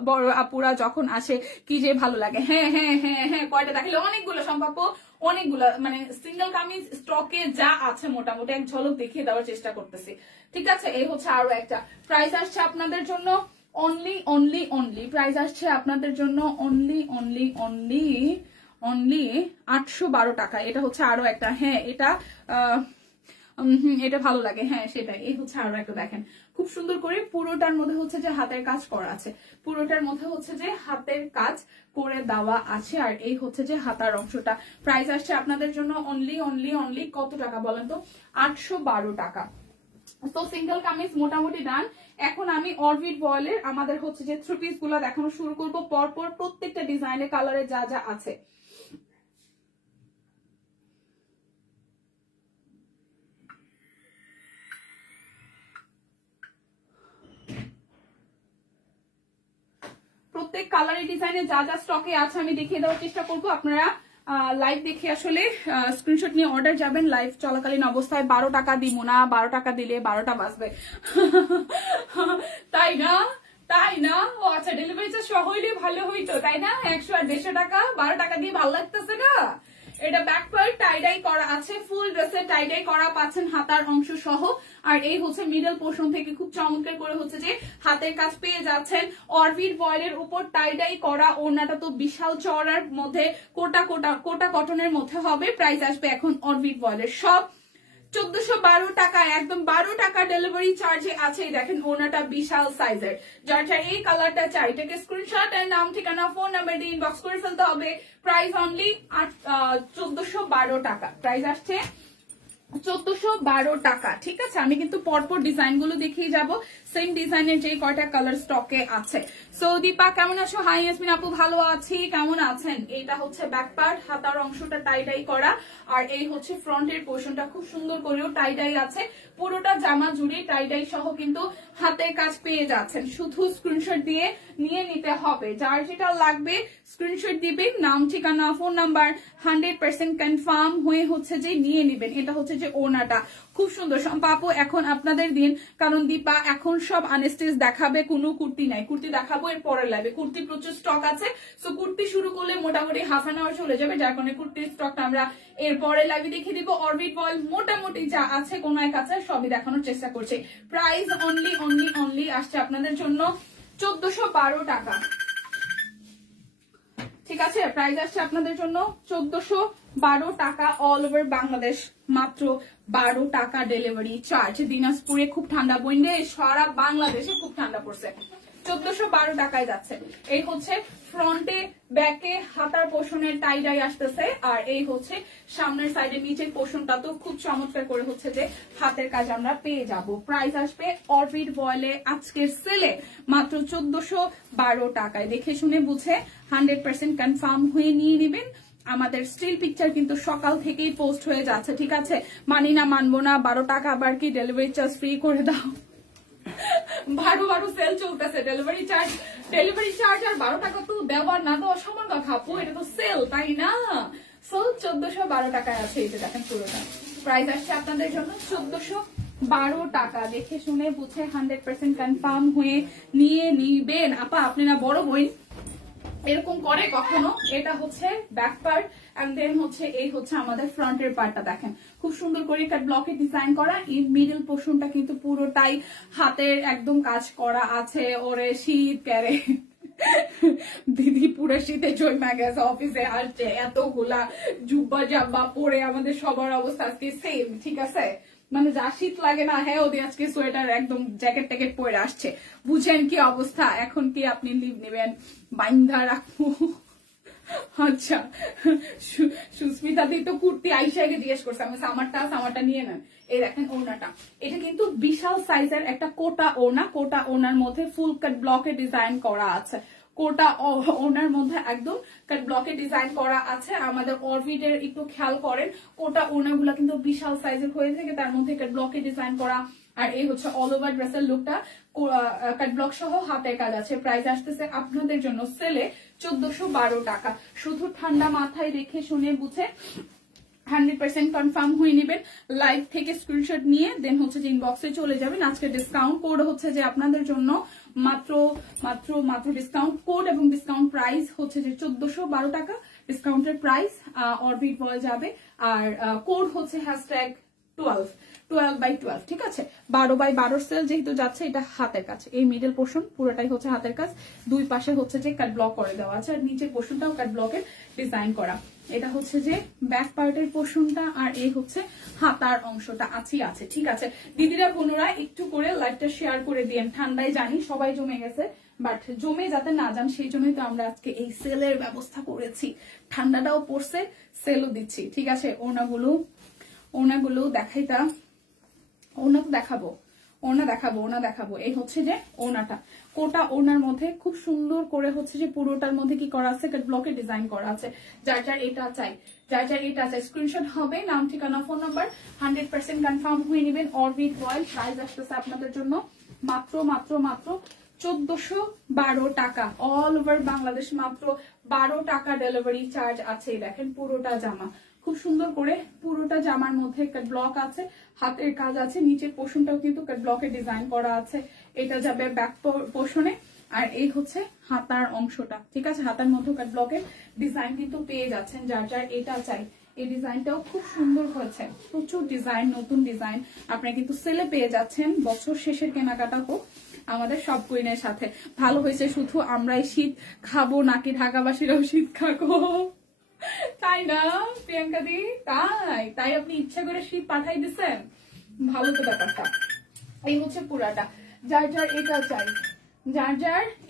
বড় আপুরা যখন আসে কি যে ভালো লাগে। হ্যাঁ হ্যাঁ হ্যাঁ হ্যাঁ, কয়টা দেখালে অনেকগুলো সম্ভাব্য, অনেকগুলো মানে সিঙ্গেল কামিজ স্টকে যা আছে মোটামুটি এক ঝলক দেখিয়ে দেওয়ার চেষ্টা করতেছি। ঠিক আছে, এই হচ্ছে আরো একটা। প্রাইস আসছে আপনাদের জন্য অনলি প্রাইস আসছে আপনাদের জন্য অনলি 812 টাকা। এটা হচ্ছে আরো একটা, হ্যাঁ এটা ভালো লাগে, হ্যাঁ সেটাই। এই হচ্ছে আরো একটা দেখেন খুব সুন্দর করে পুরোটার মধ্যে হচ্ছে যে হাতের কাজ করা আছে, পুরোটার মধ্যে হচ্ছে যে হাতের কাজ করে দেওয়া আছে, আর এই হচ্ছে যে হাতার অংশটা। প্রাইস আসছে আপনাদের জন্য অনলি কত টাকা বলেন তো? 812 টাকা। তো সিঙ্গেল কামিজ মোটামুটি ডান। এখন আমি অরবিট বয়েলের আমাদের হচ্ছে যে থ্রি পিস গুলো দেখানো শুরু করবো পরপর, প্রত্যেকটা ডিজাইনের কালারে যা যা আছে। প্রত্যেক কালারের ডিজাইনে যা যা স্টকে আছে আমি দেখিয়ে দেওয়ার চেষ্টা করবো। আপনারা লাইভ দেখে আসলে স্ক্রিনশট নিয়ে অর্ডার যাবেন। লাইভ চলাকালীন অবস্থায় 12 টাকা দিব না, 12 টাকা দিলে 12টা বাজবে। তাই না? ও আচ্ছা, ডেলিভারি চার্জ সহ হইলে ভালো হইতো, তাই না? 100 আর 150 টাকা, 12 টাকা দিয়ে ভালো লাগতেছে না। এটা ব্যাক পার্ট টাইডাই করা আছে, ফুল ড্রেসে টাইডাই করা পাচ্ছেন হাতার অংশ সহ, আর এই হচ্ছে মিডল পোর্শন থেকে খুব চমৎকার করে হচ্ছে যে হাতের কাজ পেয়ে যাচ্ছেন। অরবিট বয়েলের উপর টাইডাই করা, ওড়নাটা তো বিশাল চওড়ার মধ্যে কোটা কটনের মধ্যে হবে। প্রাইস আসবে এখন অরবিট বয়েলের সব 1412 টাকা, একদম 12 টাকা ডেলিভারি চার্জে আছে। দেখেন ওনাটা বিশাল সাইজের, যার এই কালারটা চাই এটাকে স্ক্রিনশট এর নাম ঠিকানা ফোন নাম্বার দিয়ে ইনবক্স করে ফেলতে হবে। প্রাইস অনলি 1412 টাকা, প্রাইস আসছে 1412 টাকা। ঠিক আছে, আমি কিন্তু পরপর ডিজাইন গুলো দেখিয়ে যাব, সেম ডিজাইনের যে কয়টা কালার স্টকে আছে। সো দীপা কেমন আছো? হাই ইয়াসমিন আপু, ভালো আছি, কেমন আছেন? এইটা হচ্ছে ব্যাক পার্ট, হাতার অংশটা টাইডাই করা, আর এই হচ্ছে ফ্রন্টের পোর্শনটা খুব সুন্দর করেও টাইডাই আছে। পুরোটা জামা জুড়ে টাইডাই সহ কিন্তু হাতের কাজ পেয়ে যাচ্ছেন। শুধু স্ক্রিনশট দিয়ে নিয়ে নিতে হবে, যার যেটা লাগবে স্ক্রিনশট দিবেন, নাম ঠিকানা ফোন নাম্বার 100% কনফার্ম হয়ে হচ্ছে যে নিয়ে নেবেন। এটা হচ্ছে যে ওনাটা খুব সুন্দর। পাপু এখন আপনাদের দিন, কারণ দীপা এখন সব আনস্টিচ দেখাবে, কোনো কুর্তি নাই, কুর্তি দেখাবো এর পরের লাইভে। কুর্তি প্রচুর স্টক আছে, সো কুর্তি শুরু করলে মোটামুটি হাফ অ্যান আওয়ার চলে যাবে, যার কারণে কুর্তির স্টকটা আমরা এর পরের লাইভে দেখিয়ে দিব। অরবিট বয়েল মোটামুটি যা আছে কোনো এক আছে সবই দেখানোর চেষ্টা করছে। প্রাইস অনলি আসছে আপনাদের জন্য 1412 টাকা। ঠিক আছে, প্রাইস আসছে আপনাদের জন্য 1412 টাকা অল ওভার বাংলাদেশ, মাত্র 12 টাকা ডেলিভারি চার্জ। দিনাজপুরে খুব ঠান্ডা বইনে, সারা বাংলাদেশে খুব ঠান্ডা পড়ছে। 1412 টাকায় যাচ্ছে। এই হচ্ছে ফ্রন্টে ব্যাকে হাতার পোর্শনের টাইডাই আসতেছে, আর এই হচ্ছে সামনের সাইডে নিচের পোর্শনটা তো খুব চমৎকার করে হচ্ছে যে হাতের কাজ আমরা পেয়ে যাব। প্রাইস আসবে অরবিট বয়েলে আজকের সেলে মাত্র 1412 টাকায়। দেখে শুনে বুঝে 100% কনফার্ম হয়ে নিয়ে নেবেন। আমাদের স্টিল পিকচার কিন্তু সকাল থেকেই পোস্ট হয়ে যাচ্ছে। ঠিক আছে, মানি না মানবো না, 12 টাকা আবার কি ডেলিভারি চার্জ ফ্রি করে দাও। 12 সেল চলতেছে, ডেলিভারি চার্জ আর 12 টাকা তো ব্যবহার না দেওয়া সমান কথা আপু, এটা তো সেল, তাই না? সো 1412 টাকায় আছে। এই যে দেখেন পুরোটা প্রাইস আসছে আপনাদের জন্য 1412 টাকা। দেখে শুনে বুঝে 100% কনফার্ম হয়ে নিয়ে নিবেন। আপা আপনি না বড় বই এরকম করে কখনো? এটা হচ্ছে ব্যাক পার্ট, এন্ড দেন হচ্ছে এই হচ্ছে আমাদের ফ্রন্টের পার্টটা। দেখেন খুব সুন্দর করে কাট ব্লকে ডিজাইন করা, এই মিডল পোর্শনটা কিন্তু পুরোটাই হাতের একদম কাজ করা আছে। ওরে শীত ক্যারে দিদি পুরো শীতে জমা গেছে, অফিসে আসছে এতগুলা জুব্বা জাব্বা পরে, আমাদের সবার অবস্থা আজকে সেম। ঠিক আছে, মানে যা শীত লাগে না, হ্যাঁ ওদের আজকে সোয়েটার একদম জ্যাকেট ট্যাকেট পরে আসছে। বুঝেন কি অবস্থা? এখন কি আপনি লিভ নেবেন? বাইন্ধা রাখবো আচ্ছা, সুস্মিতা দি তো কুর্তি আইসাকে জিজ্ঞেস করছে, আমি সামারটা নিয়ে নেন। এই দেখেন ওড়নাটা, এটা কিন্তু বিশাল সাইজের একটা কোটা ওড়না। কোটা ওড়নার মধ্যে ফুল কাট ব্লকে ডিজাইন করা আছে। কোটা ওড়নার মধ্যে একদম কাট ব্লকে ডিজাইন করা আছে। আমাদের অরবিটের একটু খেয়াল করেন, কোটা ওড়নাগুলো কিন্তু বিশাল সাইজের হয়ে থাকে, তার মধ্যে কাট ব্লকে ডিজাইন করা। আর এই হচ্ছে অল ওভার ড্রেসের লুকটা, কাট ব্লক সহ হাতের কাজ আছে। প্রাইস আসতেছে আপনাদের জন্য সেলে 1412 টাকা। শুধু ঠান্ডা মাথায় রেখে শুনে বুঝে 100% কনফার্ম হয়ে নেবেন। লাইভ থেকে স্ক্রিনশট নিয়ে দেন হচ্ছে যে ইনবক্সে চলে যাবেন। আজকে ডিসকাউন্ট কোড হচ্ছে যে আপনাদের জন্য মাত্র মাত্র মাত্র ডিসকাউন্ট কোড এবং ডিসকাউন্ট প্রাইস হচ্ছে যে 1412 টাকা ডিসকাউন্টের প্রাইস। অরবিট বল যাবে আর কোড হচ্ছে #12/12, ঠিক আছে? 12/12 সেল যেহেতু যাচ্ছে, এটা হাতের কাজ। এই মিডল পোর্শন পুরোটাই হচ্ছে হাতের কাজ, দুই পাশে হচ্ছে যে কাট ব্লক করে দেওয়া আছে, আর নিচের পোর্শনটাও কাট ব্লকের ডিজাইন করা। এটা হচ্ছে যে ব্যাক পার্টের পোর্শনটা, আর এই হচ্ছে হাতার অংশটা আছে, ঠিক আছে? দিদিরা বোনেরা একটু করে লাইভটা শেয়ার করে দিয়েন। ঠান্ডায় জানি সবাই জমে গেছে, বাট জমে যাতে না যান সেই জন্যই তো আমরা আজকে এই সেলের ব্যবস্থা করেছি। ঠান্ডাটাও পড়ছে, সেলও দিচ্ছি, ঠিক আছে? ওনাগুলো দেখাইতা, ওনা দেখাবো। এই হচ্ছে যে ওনাটা, কোটা ওনার মধ্যে খুব সুন্দর করে হচ্ছে যে পুরোটার মধ্যে কি করা আছে, কাট ব্লকে ডিজাইন করা আছে। যার এটা চাই স্ক্রিনশট হবে, নাম ঠিকানা ফোন নাম্বার 100% কনফার্ম হয়ে নেবেন। অরবিট রয়্যাল প্রাইস আসতেছে আপনাদের জন্য মাত্র 1412 টাকা। অল ওভার বাংলাদেশ মাত্র 12 টাকা ডেলিভারি চার্জ আছে। দেখেন পুরোটা জামা খুব সুন্দর করে, পুরোটা জামার মধ্যে কাট ব্লক আছে, হাতের কাজ আছে, নিচের পোর্শনটাও কিন্তু কাট ব্লকে ডিজাইন করা আছে। এটা যাবে ব্যাক পোর্শনে, আর এই হচ্ছে হাতার অংশটা, ঠিক আছে? হাতার মধ্যে কাট ব্লকের ডিজাইন কিন্তু পেয়ে যাচ্ছেন। যার এটা চাই, এই ডিজাইনটাও খুব সুন্দর হয়েছে, প্রচুর ডিজাইন, নতুন ডিজাইন আপনারা কিন্তু সেলে পেয়ে যাচ্ছেন। বছর শেষের কেনাকাটা হোক আমাদের সব কুইনের সাথে। ভালো হয়েছে শুধু আমরাই শীত খাবো নাকি ঢাকাবাসীরাও শীত খাবো, তাই না প্রিয়াঙ্কা দি? তাই আপনি ইচ্ছা করে শীত পাঠাই দিচ্ছেন, ভালো তো ব্যাপারটা। এই হচ্ছে পুরাটা, যার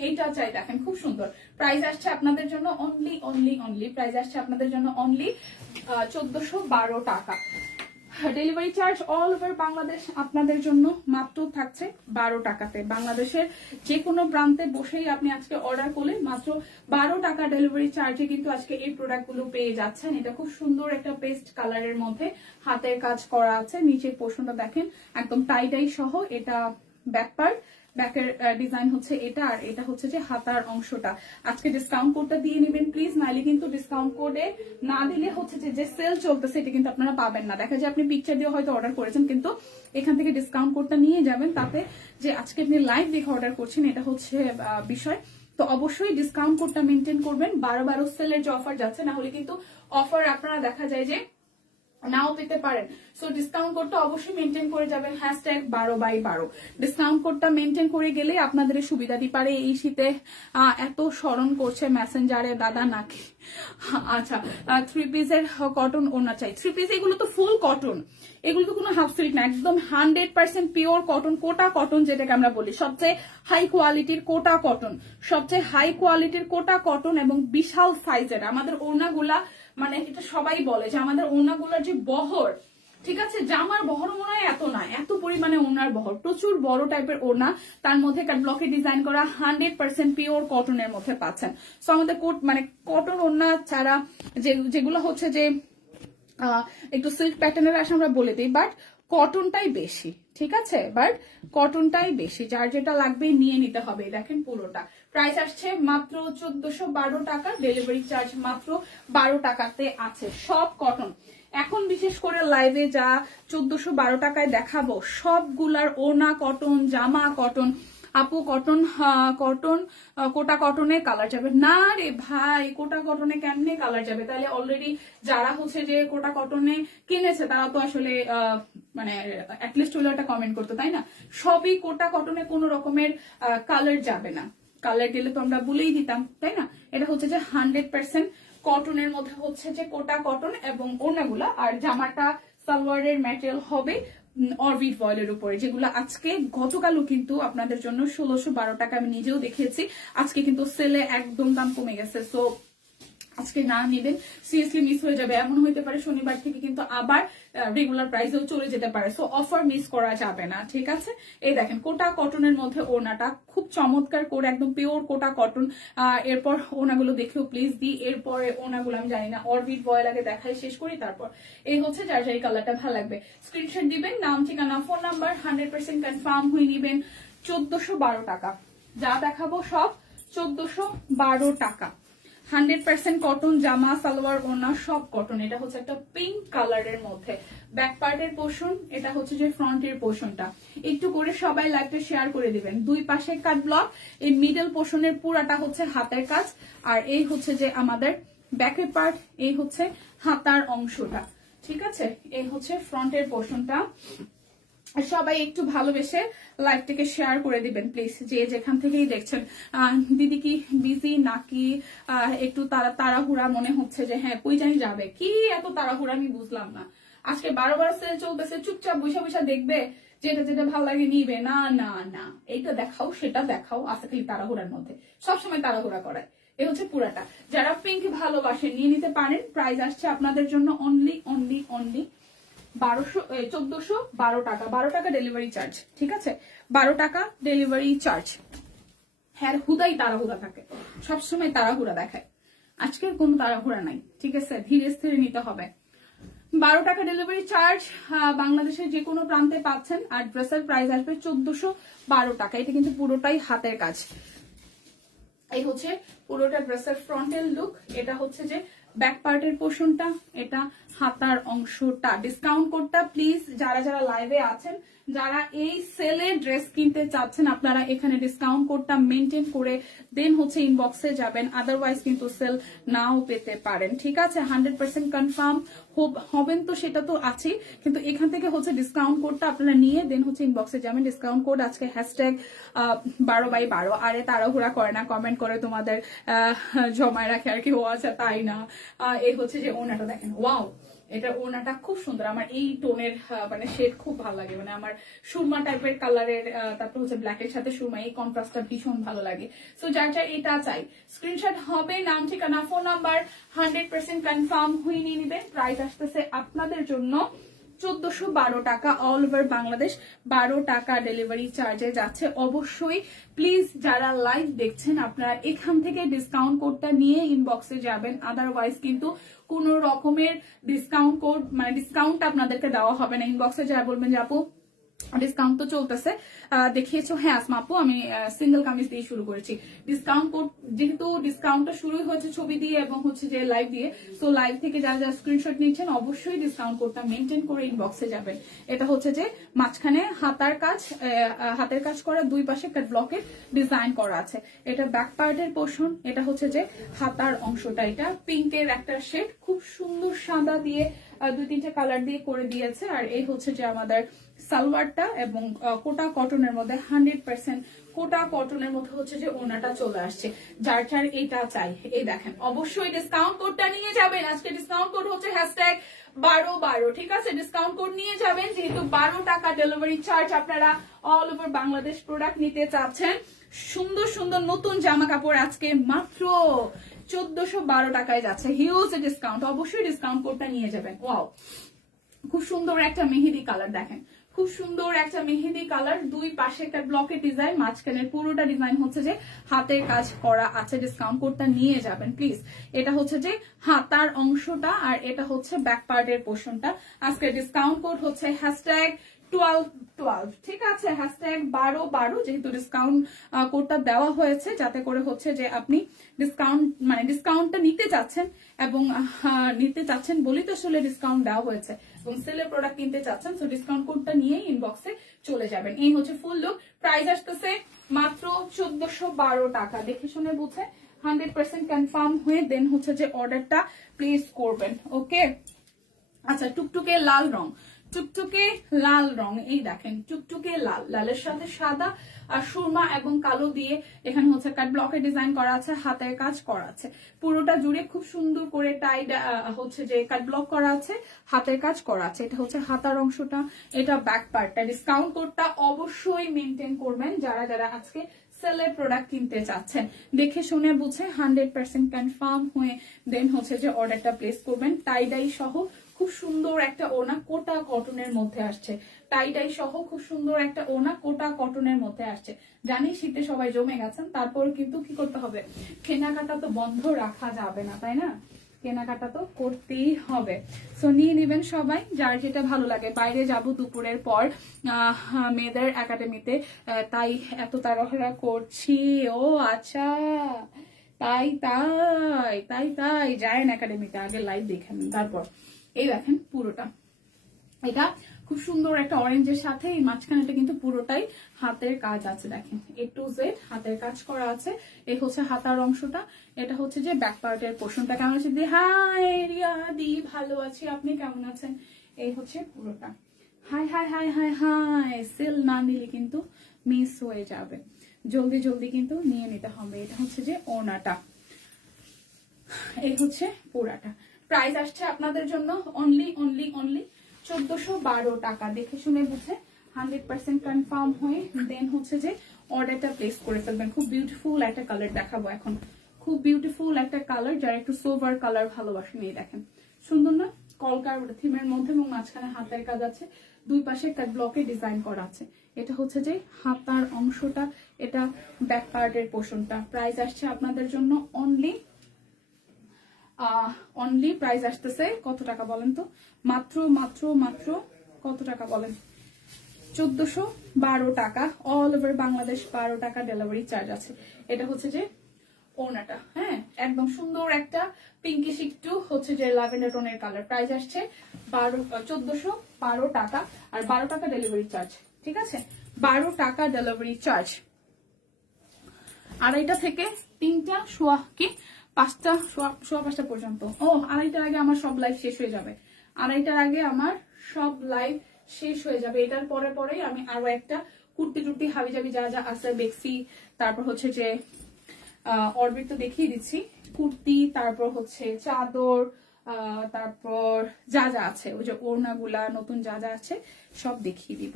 এইটা চাই দেখেন খুব সুন্দর। প্রাইস আসছে আপনাদের জন্য অনলি প্রাইস আসছে আপনাদের জন্য অনলি 1412 টাকা। Delivery charge all over Bangladesh আপনাদের জন্য মাত্র থাকছে 12 টাকাতে। বাংলাদেশের যে কোনো প্রান্তে বসেই আপনি আজকে অর্ডার করলে মাত্র 12 টাকা ডেলিভারি চার্জে কিন্তু আজকে এই প্রোডাক্টগুলো পেয়ে যাচ্ছেন। এটা খুব সুন্দর একটা পেস্ট কালারের মধ্যে হাতের কাজ করা আছে। নিচের পোর্শনটা দেখেন একদম টাই সহ, এটা ব্যাক পার্ট, ব্যাকের ডিজাইন হচ্ছে এটা, আর এটা হচ্ছে যে হাতার অংশটা। আজকে ডিসকাউন্ট কোডটা দিয়ে নেবেন প্লিজ, নাইলে কিন্তু ডিসকাউন্ট কোডে না দিলে হচ্ছে যে সেল চলতেছে এটা কিন্তু আপনারা পাবেন না। দেখা যায় আপনি পিকচার দিয়ে হয়তো অর্ডার করেছেন, কিন্তু এখান থেকে ডিসকাউন্ট কোডটা নিয়ে যাবেন, তাতে যে আজকে আপনি লাইভ দেখে অর্ডার করছেন এটা হচ্ছে বিষয়। তো অবশ্যই ডিসকাউন্ট কোডটা মেনটেন করবেন। 12 সেলের যে অফার যাচ্ছে, না হলে কিন্তু অফার আপনারা দেখা যায় যে নাও পেতে পারেন। সো ডিসকাউন্ট কোডটা অবশ্যই মেনটেন করে যাবেন, #12/12। ডিসকাউন্ট কোডটা মেনটেন করে গেলে আপনাদের সুবিধা দিতে পারে। এই শীতে এত স্মরণ করছে মেসেঞ্জারে দাদা নাকি। আচ্ছা, 3 পিসের কটন ওড়না চাই। 3 পিস এগুলো তো ফুল কটন, এগুলো তো কোনো হাফ সিল্ক না, একদম 100% পিওর কটন, কোটা কটন যেটাকে আমরা বলি, সবচেয়ে হাই কোয়ালিটির কোটা কটন, সবচেয়ে হাই কোয়ালিটির কোটা কটন এবং বিশাল সাইজের আমাদের ওড়নাগুলা। মানে এটা সবাই বলে যে আমাদের ওড়নাগুলোর যে বহর, ঠিক আছে, জামার বহর মনে হয় এত না, এত পরিমাণে ওড়নার বহর, প্রচুর বড় টাইপের ওড়না, তার মধ্যে কাট ব্লকে ডিজাইন করা 100% পিওর কটনের মধ্যে পাচ্ছেন। সো আমাদের মানে কটন ওড়না ছাড়া যেগুলো হচ্ছে যে একটু সিল্ক প্যাটার্নের আসে আমরা বলে দিই, বাট কটনটাই বেশি, ঠিক আছে? বাট কটনটাই বেশি, যার যেটা লাগবে নিয়ে নিতে হবে। দেখেন পুরোটা প্রাইস আসছে মাত্র 1412 টাকা, ডেলিভারি চার্জ মাত্র 12 টাকাতে আছে। সব কটন, এখন বিশেষ করে লাইভে যা 1412 টাকায় দেখাবো সবগুলার ওনা কটন, জামা কটন, আপু কটন কোটা কটনে কালার যাবে না রে ভাই, কোটা কটনে কেমনে কালার যাবে? তাহলে অলরেডি যারা হচ্ছে যে কোটা কটনে কিনেছে তারা তো আসলে মানে অ্যাটলিস্ট হলো একটা কমেন্ট করতো, তাই না? সবই কোটা কটনে কোনো রকমের কালার যাবে না, কালার গেলে তো আমরা বলেই দিতাম, তাই না? এটা হচ্ছে যে 100% কটনের মধ্যে হচ্ছে যে কোটা কটন এবং ওড়নাগুলা, আর জামাটা সালোয়ারের ম্যাটেরিয়াল হবে অরবিট ভয়েলের উপরে, যেগুলো আজকে গতকালও কিন্তু আপনাদের জন্য 1612 টাকা আমি নিজেও দেখিয়েছি, আজকে কিন্তু সেলে একদম দাম কমে গেছে। সো আজকে না নেবেন সিরিয়াসলি মিস হয়ে যাবে। এমন হইতে পারে শনিবার থেকে কিন্তু আবার রেগুলার প্রাইসেও চলে যেতে পারে। সো অফার মিস করা যাবে না, ঠিক আছে। এই দেখেন কোটা কটনের মধ্যে ওড়নাটা খুব চমৎকার করে, একদম পিওর কোটা কটন। এরপর ওড়নাগুলো দেখেও প্লিজ দিই। এরপরে ওড়নাগুলো আমি জানি না, অরবিট বয়েল আগে দেখাই শেষ করি, তারপর এই হচ্ছে যার যার কালারটা ভালো লাগবে স্ক্রিনশট দিবেন, নাম ঠিকানা ফোন নাম্বার 100% কনফার্ম হয়ে নিবেন। 1412 টাকা যা দেখাবো সব 1412 টাকা। 100% কটন, জামা সালোয়ার ওড়না সব কটন। এটা হচ্ছে একটা পিঙ্ক কালারের মধ্যে ব্যাক পার্টের পোর্শন, এটা হচ্ছে যে ফ্রন্টের পোর্শনটা। একটু করে সবাই লাইভটা শেয়ার করে দিবেন। দুই পাশে কাট ব্লক, এই মিডল পোর্শনের পুরাটা হচ্ছে হাতের কাজ, আর এই হচ্ছে যে আমাদের ব্যাকের পার্ট, এই হচ্ছে হাতার অংশটা, ঠিক আছে। এই হচ্ছে ফ্রন্টের পোর্শনটা। সবাই একটু ভালোবেসে লাইভটাকে শেয়ার করে দিবেন প্লিজ, যে যেখান থেকেই দেখছেন। দিদি কি বিজি নাকি একটু তাড়াহুড়া মনে হচ্ছে, যে হ্যাঁ কই জানি যাবে, কি এত তাড়াহুড়া আমি বুঝলাম না। আজকে 12 সেল চলতেছে, চুপচাপ বসে বসে দেখবে, যেটা যেটা ভালো লাগে নিবে। না না না, এইটা দেখাও সেটা দেখাও, আছে খালি তাড়াহুড়ার মধ্যে, সবসময় তাড়াহুড়া করায়। এই হচ্ছে পুরাটা। যারা পিঙ্ক ভালোবাসে নিয়ে নিতে পারেন। প্রাইস আসছে আপনাদের জন্য অনলি 1412 টাকা। 12 টাকা ডেলিভারি চার্জ, ঠিক আছে। 12 টাকা ডেলিভারি চার্জ। হ্যাঁ হুদাই তাড়াহুড়া থাকে, সবসময় তাড়াহুড়া দেখায়। আজকের কোনো তাড়াহুড়া নাই, ঠিক আছে, ধীরে স্থিরে নিতে হবে। 12 টাকা ডেলিভারি চার্জ, বাংলাদেশের যে কোনো প্রান্তে পাচ্ছেন। আর ড্রেসের প্রাইস আসবে 1412 টাকা। এটা কিন্তু পুরোটাই হাতের কাজ। এই হচ্ছে পুরোটা ড্রেসের ফ্রন্টের লুক। এটা হচ্ছে যে ব্যাক পার্টের পোর্শনটা, এটা হাতার অংশটা। ডিসকাউন্ট কোডটা প্লিজ যারা যারা লাইভে আছেন, যারা এই সেলে ড্রেস কিনতে চাচ্ছেন, আপনারা এখানে ডিসকাউন্ট কোডটা মেনটেন করে দেন হচ্ছে ইনবক্সে যাবেন, আদারওয়াইজ কিন্তু সেল নাও পেতে পারেন, ঠিক আছে। 100% কনফার্ম হবেন তো সেটা তো আছেই, কিন্তু এখান থেকে হচ্ছে ডিসকাউন্ট কোডটা আপনারা নিয়ে দেন হচ্ছে ইনবক্সে যাবেন। ডিসকাউন্ট কোড আজকে হ্যাশট্যাগ 12/12। আরে তাড়াহুড়া করে না, কমেন্ট করে তোমাদের জমায় রাখে আর কি, ও আচ্ছা তাই না। এই হচ্ছে যে ওড়নাটা দেখেন, ওয়াও, এটা ওড়নাটা খুব সুন্দর। আমার এই টোনের মানে শেড খুব ভালো লাগে, মানে আমার সুরমা টাইপের কালারের, তারপর হচ্ছে ব্ল্যাকের সাথে সুরমা, এই কন্ট্রাস্টটা ভীষণ ভালো লাগে। সো যার যার এটা চাই স্ক্রিনশট হবে, নাম ঠিকানা ফোন নাম্বার 100% কনফার্ম হয়ে নিয়ে নিবেন। প্রাইস আসতেছে আপনাদের জন্য 1412 টাকা, অল ওভার বাংলাদেশ। 12 টাকা ডেলিভারি চার্জে যাচ্ছে। অবশ্যই প্লিজ যারা লাইভ দেখছেন আপনারা এখান থেকে ডিসকাউন্ট কোডটা নিয়ে ইনবক্সে যাবেন, আদারওয়াইজ কিন্তু কোন রকমের ডিসকাউন্ট কোড মানে ডিসকাউন্ট আপনাদেরকে দেওয়া হবে না। ইনবক্সে যা বলবেন যে আপু ডিসকাউন্ট তো চলতেছে, দেখিয়েছো। হ্যাঁ আসমা আপু, আমি সিঙ্গেল কামিজ দিয়ে শুরু করেছি। ডিসকাউন্ট কোড যেহেতু ডিসকাউন্টটা শুরু হয়েছে ছবি দিয়ে এবং হচ্ছে যে লাইভ দিয়ে, সো লাইভ থেকে যারা যারা স্ক্রিনশট নিচ্ছেন অবশ্যই ডিসকাউন্ট কোডটা মেনটেন করে ইনবক্সে যাবেন। এটা হচ্ছে যে মাঝখানে হাতের কাজ করা, দুই পাশে একটা ব্লকের ডিজাইন করা আছে। এটা ব্যাক পার্টের পোর্শন, এটা হচ্ছে যে হাতার অংশটা। এটা পিঙ্কের একটা শেড, খুব সুন্দর সাদা দিয়ে 2-3টে কালার দিয়ে করে দিয়েছে। আর এই হচ্ছে যে আমাদের সালোয়ারটা, এবং কোটা কটনের মধ্যে 100% কোটা কটনের মধ্যে হচ্ছে যে ওড়নাটা চলে আসছে। যার যার এইটা চাই, এই দেখেন অবশ্যই ডিসকাউন্ট কোডটা নিয়ে যাবেন। আজকে ডিসকাউন্ট কোড হচ্ছে হ্যাশট্যাগ 12/12, ঠিক আছে। ডিসকাউন্ট কোড নিয়ে যাবেন, যেহেতু 12 টাকা ডেলিভারি চার্জ। আপনারা অল ওভার বাংলাদেশ প্রোডাক্ট নিতে চাচ্ছেন। সুন্দর সুন্দর নতুন জামা কাপড় আজকে মাত্র 1412 টাকায় যাচ্ছে, হিউজ ডিসকাউন্ট। অবশ্যই ডিসকাউন্ট কোডটা নিয়ে যাবেন। ওয়াও, খুব সুন্দর একটা মেহেদি কালার দেখেন, খুব সুন্দর একটা মেহেদি কালার। দুই পাশে একটা ব্লকের ডিজাইন, মাঝখানের পুরোটা ডিজাইন হচ্ছে যে হাতের কাজ করা আছে। ডিসকাউন্ট কোডটা নিয়ে যাবেন প্লিজ। এটা হচ্ছে যে হাতার অংশটা, আর এটা হচ্ছে ব্যাক পার্টের পোর্শনটা। আজকে ডিসকাউন্ট কোড হচ্ছে হ্যাশট্যাগ 12/12, ঠিক আছে। হ্যাশট্যাগ 12/12, যেহেতু ডিসকাউন্ট কোডটা দেওয়া হয়েছে যাতে করে হচ্ছে যে আপনি ডিসকাউন্টটা নিতে চাচ্ছেন, এবং নিতে চাচ্ছেন বলেই তো আসলে ডিসকাউন্ট দেওয়া হয়েছে, এবং সেলের প্রোডাক্ট কিনতে চাচ্ছেন। সো ডিসকাউন্ট কোডটা নিয়ে ইনবক্সে চলে যাবেন। এই হচ্ছে ফুল লুক। প্রাইস আসতেছে মাত্র 1412 টাকা। দেখে শুনে বুঝে 100% কনফার্ম হয়ে দেন হচ্ছে যে অর্ডারটা প্লেস করবেন। ওকে, আচ্ছা টুকটুকে লাল রং, টুকটুকে লাল রং, এই দেখেন টুকটুকে লাল, লালের সাথে সাদা আর সুরমা এবং কালো দিয়ে এখানে হচ্ছে কাট ব্লকের ডিজাইন করা আছে, হাতের কাজ করা আছে, পুরোটা জুড়ে খুব সুন্দর করে টাইড হচ্ছে যে কাট ব্লক করা আছে, হাতের কাজ করা আছে। এটা হচ্ছে হাতার অংশটা, এটা ব্যাক পার্টটা। ডিসকাউন্ট কোডটা অবশ্যই মেনটেন করবেন যারা যারা আজকে সেলের প্রোডাক্ট কিনতে চাচ্ছেন, দেখে শুনে বুঝে 100% কনফার্ম হয়ে দেন হচ্ছে যে অর্ডারটা প্লেস করবেন। টাইডাই সহ খুব সুন্দর একটা ওনা কোটা কটনের মধ্যে আসছে, টাইডাই সহ খুব সুন্দর একটা ওনা কোটা কটনের মধ্যে আসছে। জানি শীতে সবাই জমে গেছেন, তারপর কিন্তু কি করতে হবে, কেনাকাটা তো বন্ধ রাখা যাবে না, তাই না? কেনাকাটা তো করতেই হবে। সো নিয়ে নেবেন সবাই যার যেটা ভালো লাগে। বাইরে যাব দুপুরের পর মেয়েদের একাডেমিতে, তাই এত তাড়াহুড়া করছি। ও আচ্ছা, তাই তাই তাই তাই জায়েন একাডেমিতে আগে লাইভ দেখেন, তারপর এই দেখেন পুরোটা। এটা খুব সুন্দর একটা অরেঞ্জের সাথে এই মাঝখানেটা কিন্তু পুরোটাই হাতের কাজ আছে, দেখেন A to Z হাতের কাজ করা আছে। এই হচ্ছে হাতার অংশটা, এটা হচ্ছে যে ব্যাক পার্টের পোর্শনটা। কেমন আছে দি? হাই রিয়া দি, ভালো আছি, আপনি কেমন আছেন? এই হচ্ছে পুরোটা। Hi hi hi hi hi, sale না নিলে কিন্তু মিস হয়ে যাবে, জলদি জলদি কিন্তু নিয়ে নিতে হবে। এটা হচ্ছে যে ওনাটা, এই হচ্ছে পুরাটা। প্রাইস আসছে আপনাদের জন্য অনলি 1412 টাকা। দেখে শুনে বুঝে 100% কনফার্ম হয়ে দেন হচ্ছে যে অর্ডারটা প্লেস করে ফেলবেন। খুব বিউটিফুল একটা কালার দেখাবো এখন, খুব বিউটিফুল একটা কালার, যারা একটু সোভার কালার ভালোবাসেন। এই দেখেন সুন্দর না, কলকার থিমের মধ্যে এবং মাঝখানে হাতের কাজ আছে, দুই পাশে কাট ব্লকে ডিজাইন করা আছে। এটা হচ্ছে যে হাতার অংশটা, এটা ব্যাক পার্টের পোর্শনটা। প্রাইস আসছে আপনাদের জন্য অনলি প্রাইস আসতেছে কত টাকা বলেন তো? মাত্র মাত্র মাত্র কত টাকা বলেন? 1412 টাকা। অল ওভার বাংলাদেশ 12 টাকা ডেলিভারি চার্জ আছে। এটা হচ্ছে যে ওনাটা, হ্যাঁ একদম সুন্দর একটা পিঙ্কিশ একটু হচ্ছে যে ল্যাভেন্ডার টোনের কালার। প্রাইস আসছে 1412 টাকা আর 12 টাকা ডেলিভারি চার্জ। ঠিক আছে, 12 টাকা ডেলিভারি চার্জ। আড়াইটা থেকে 3টা সোয়া কি 5টা সোয়া 5টা পর্যন্ত। ও আড়াইটার আগে আমার সব লাইভ শেষ হয়ে যাবে, আড়াইটার আগে আমার সব লাইভ শেষ হয়ে যাবে। এটার পরে পরেই আমি আরো একটা কুর্তি টুর্তি হাবি জাবি যা যা আছে বেক্সি, তারপর হচ্ছে যে অরবিট তো দেখিয়ে দিচ্ছি, কুর্তি, তারপর হচ্ছে চাদর, তারপর যা যা আছে ওই যে ওড়নাগুলা নতুন যা যা আছে সব দেখিয়ে দিব।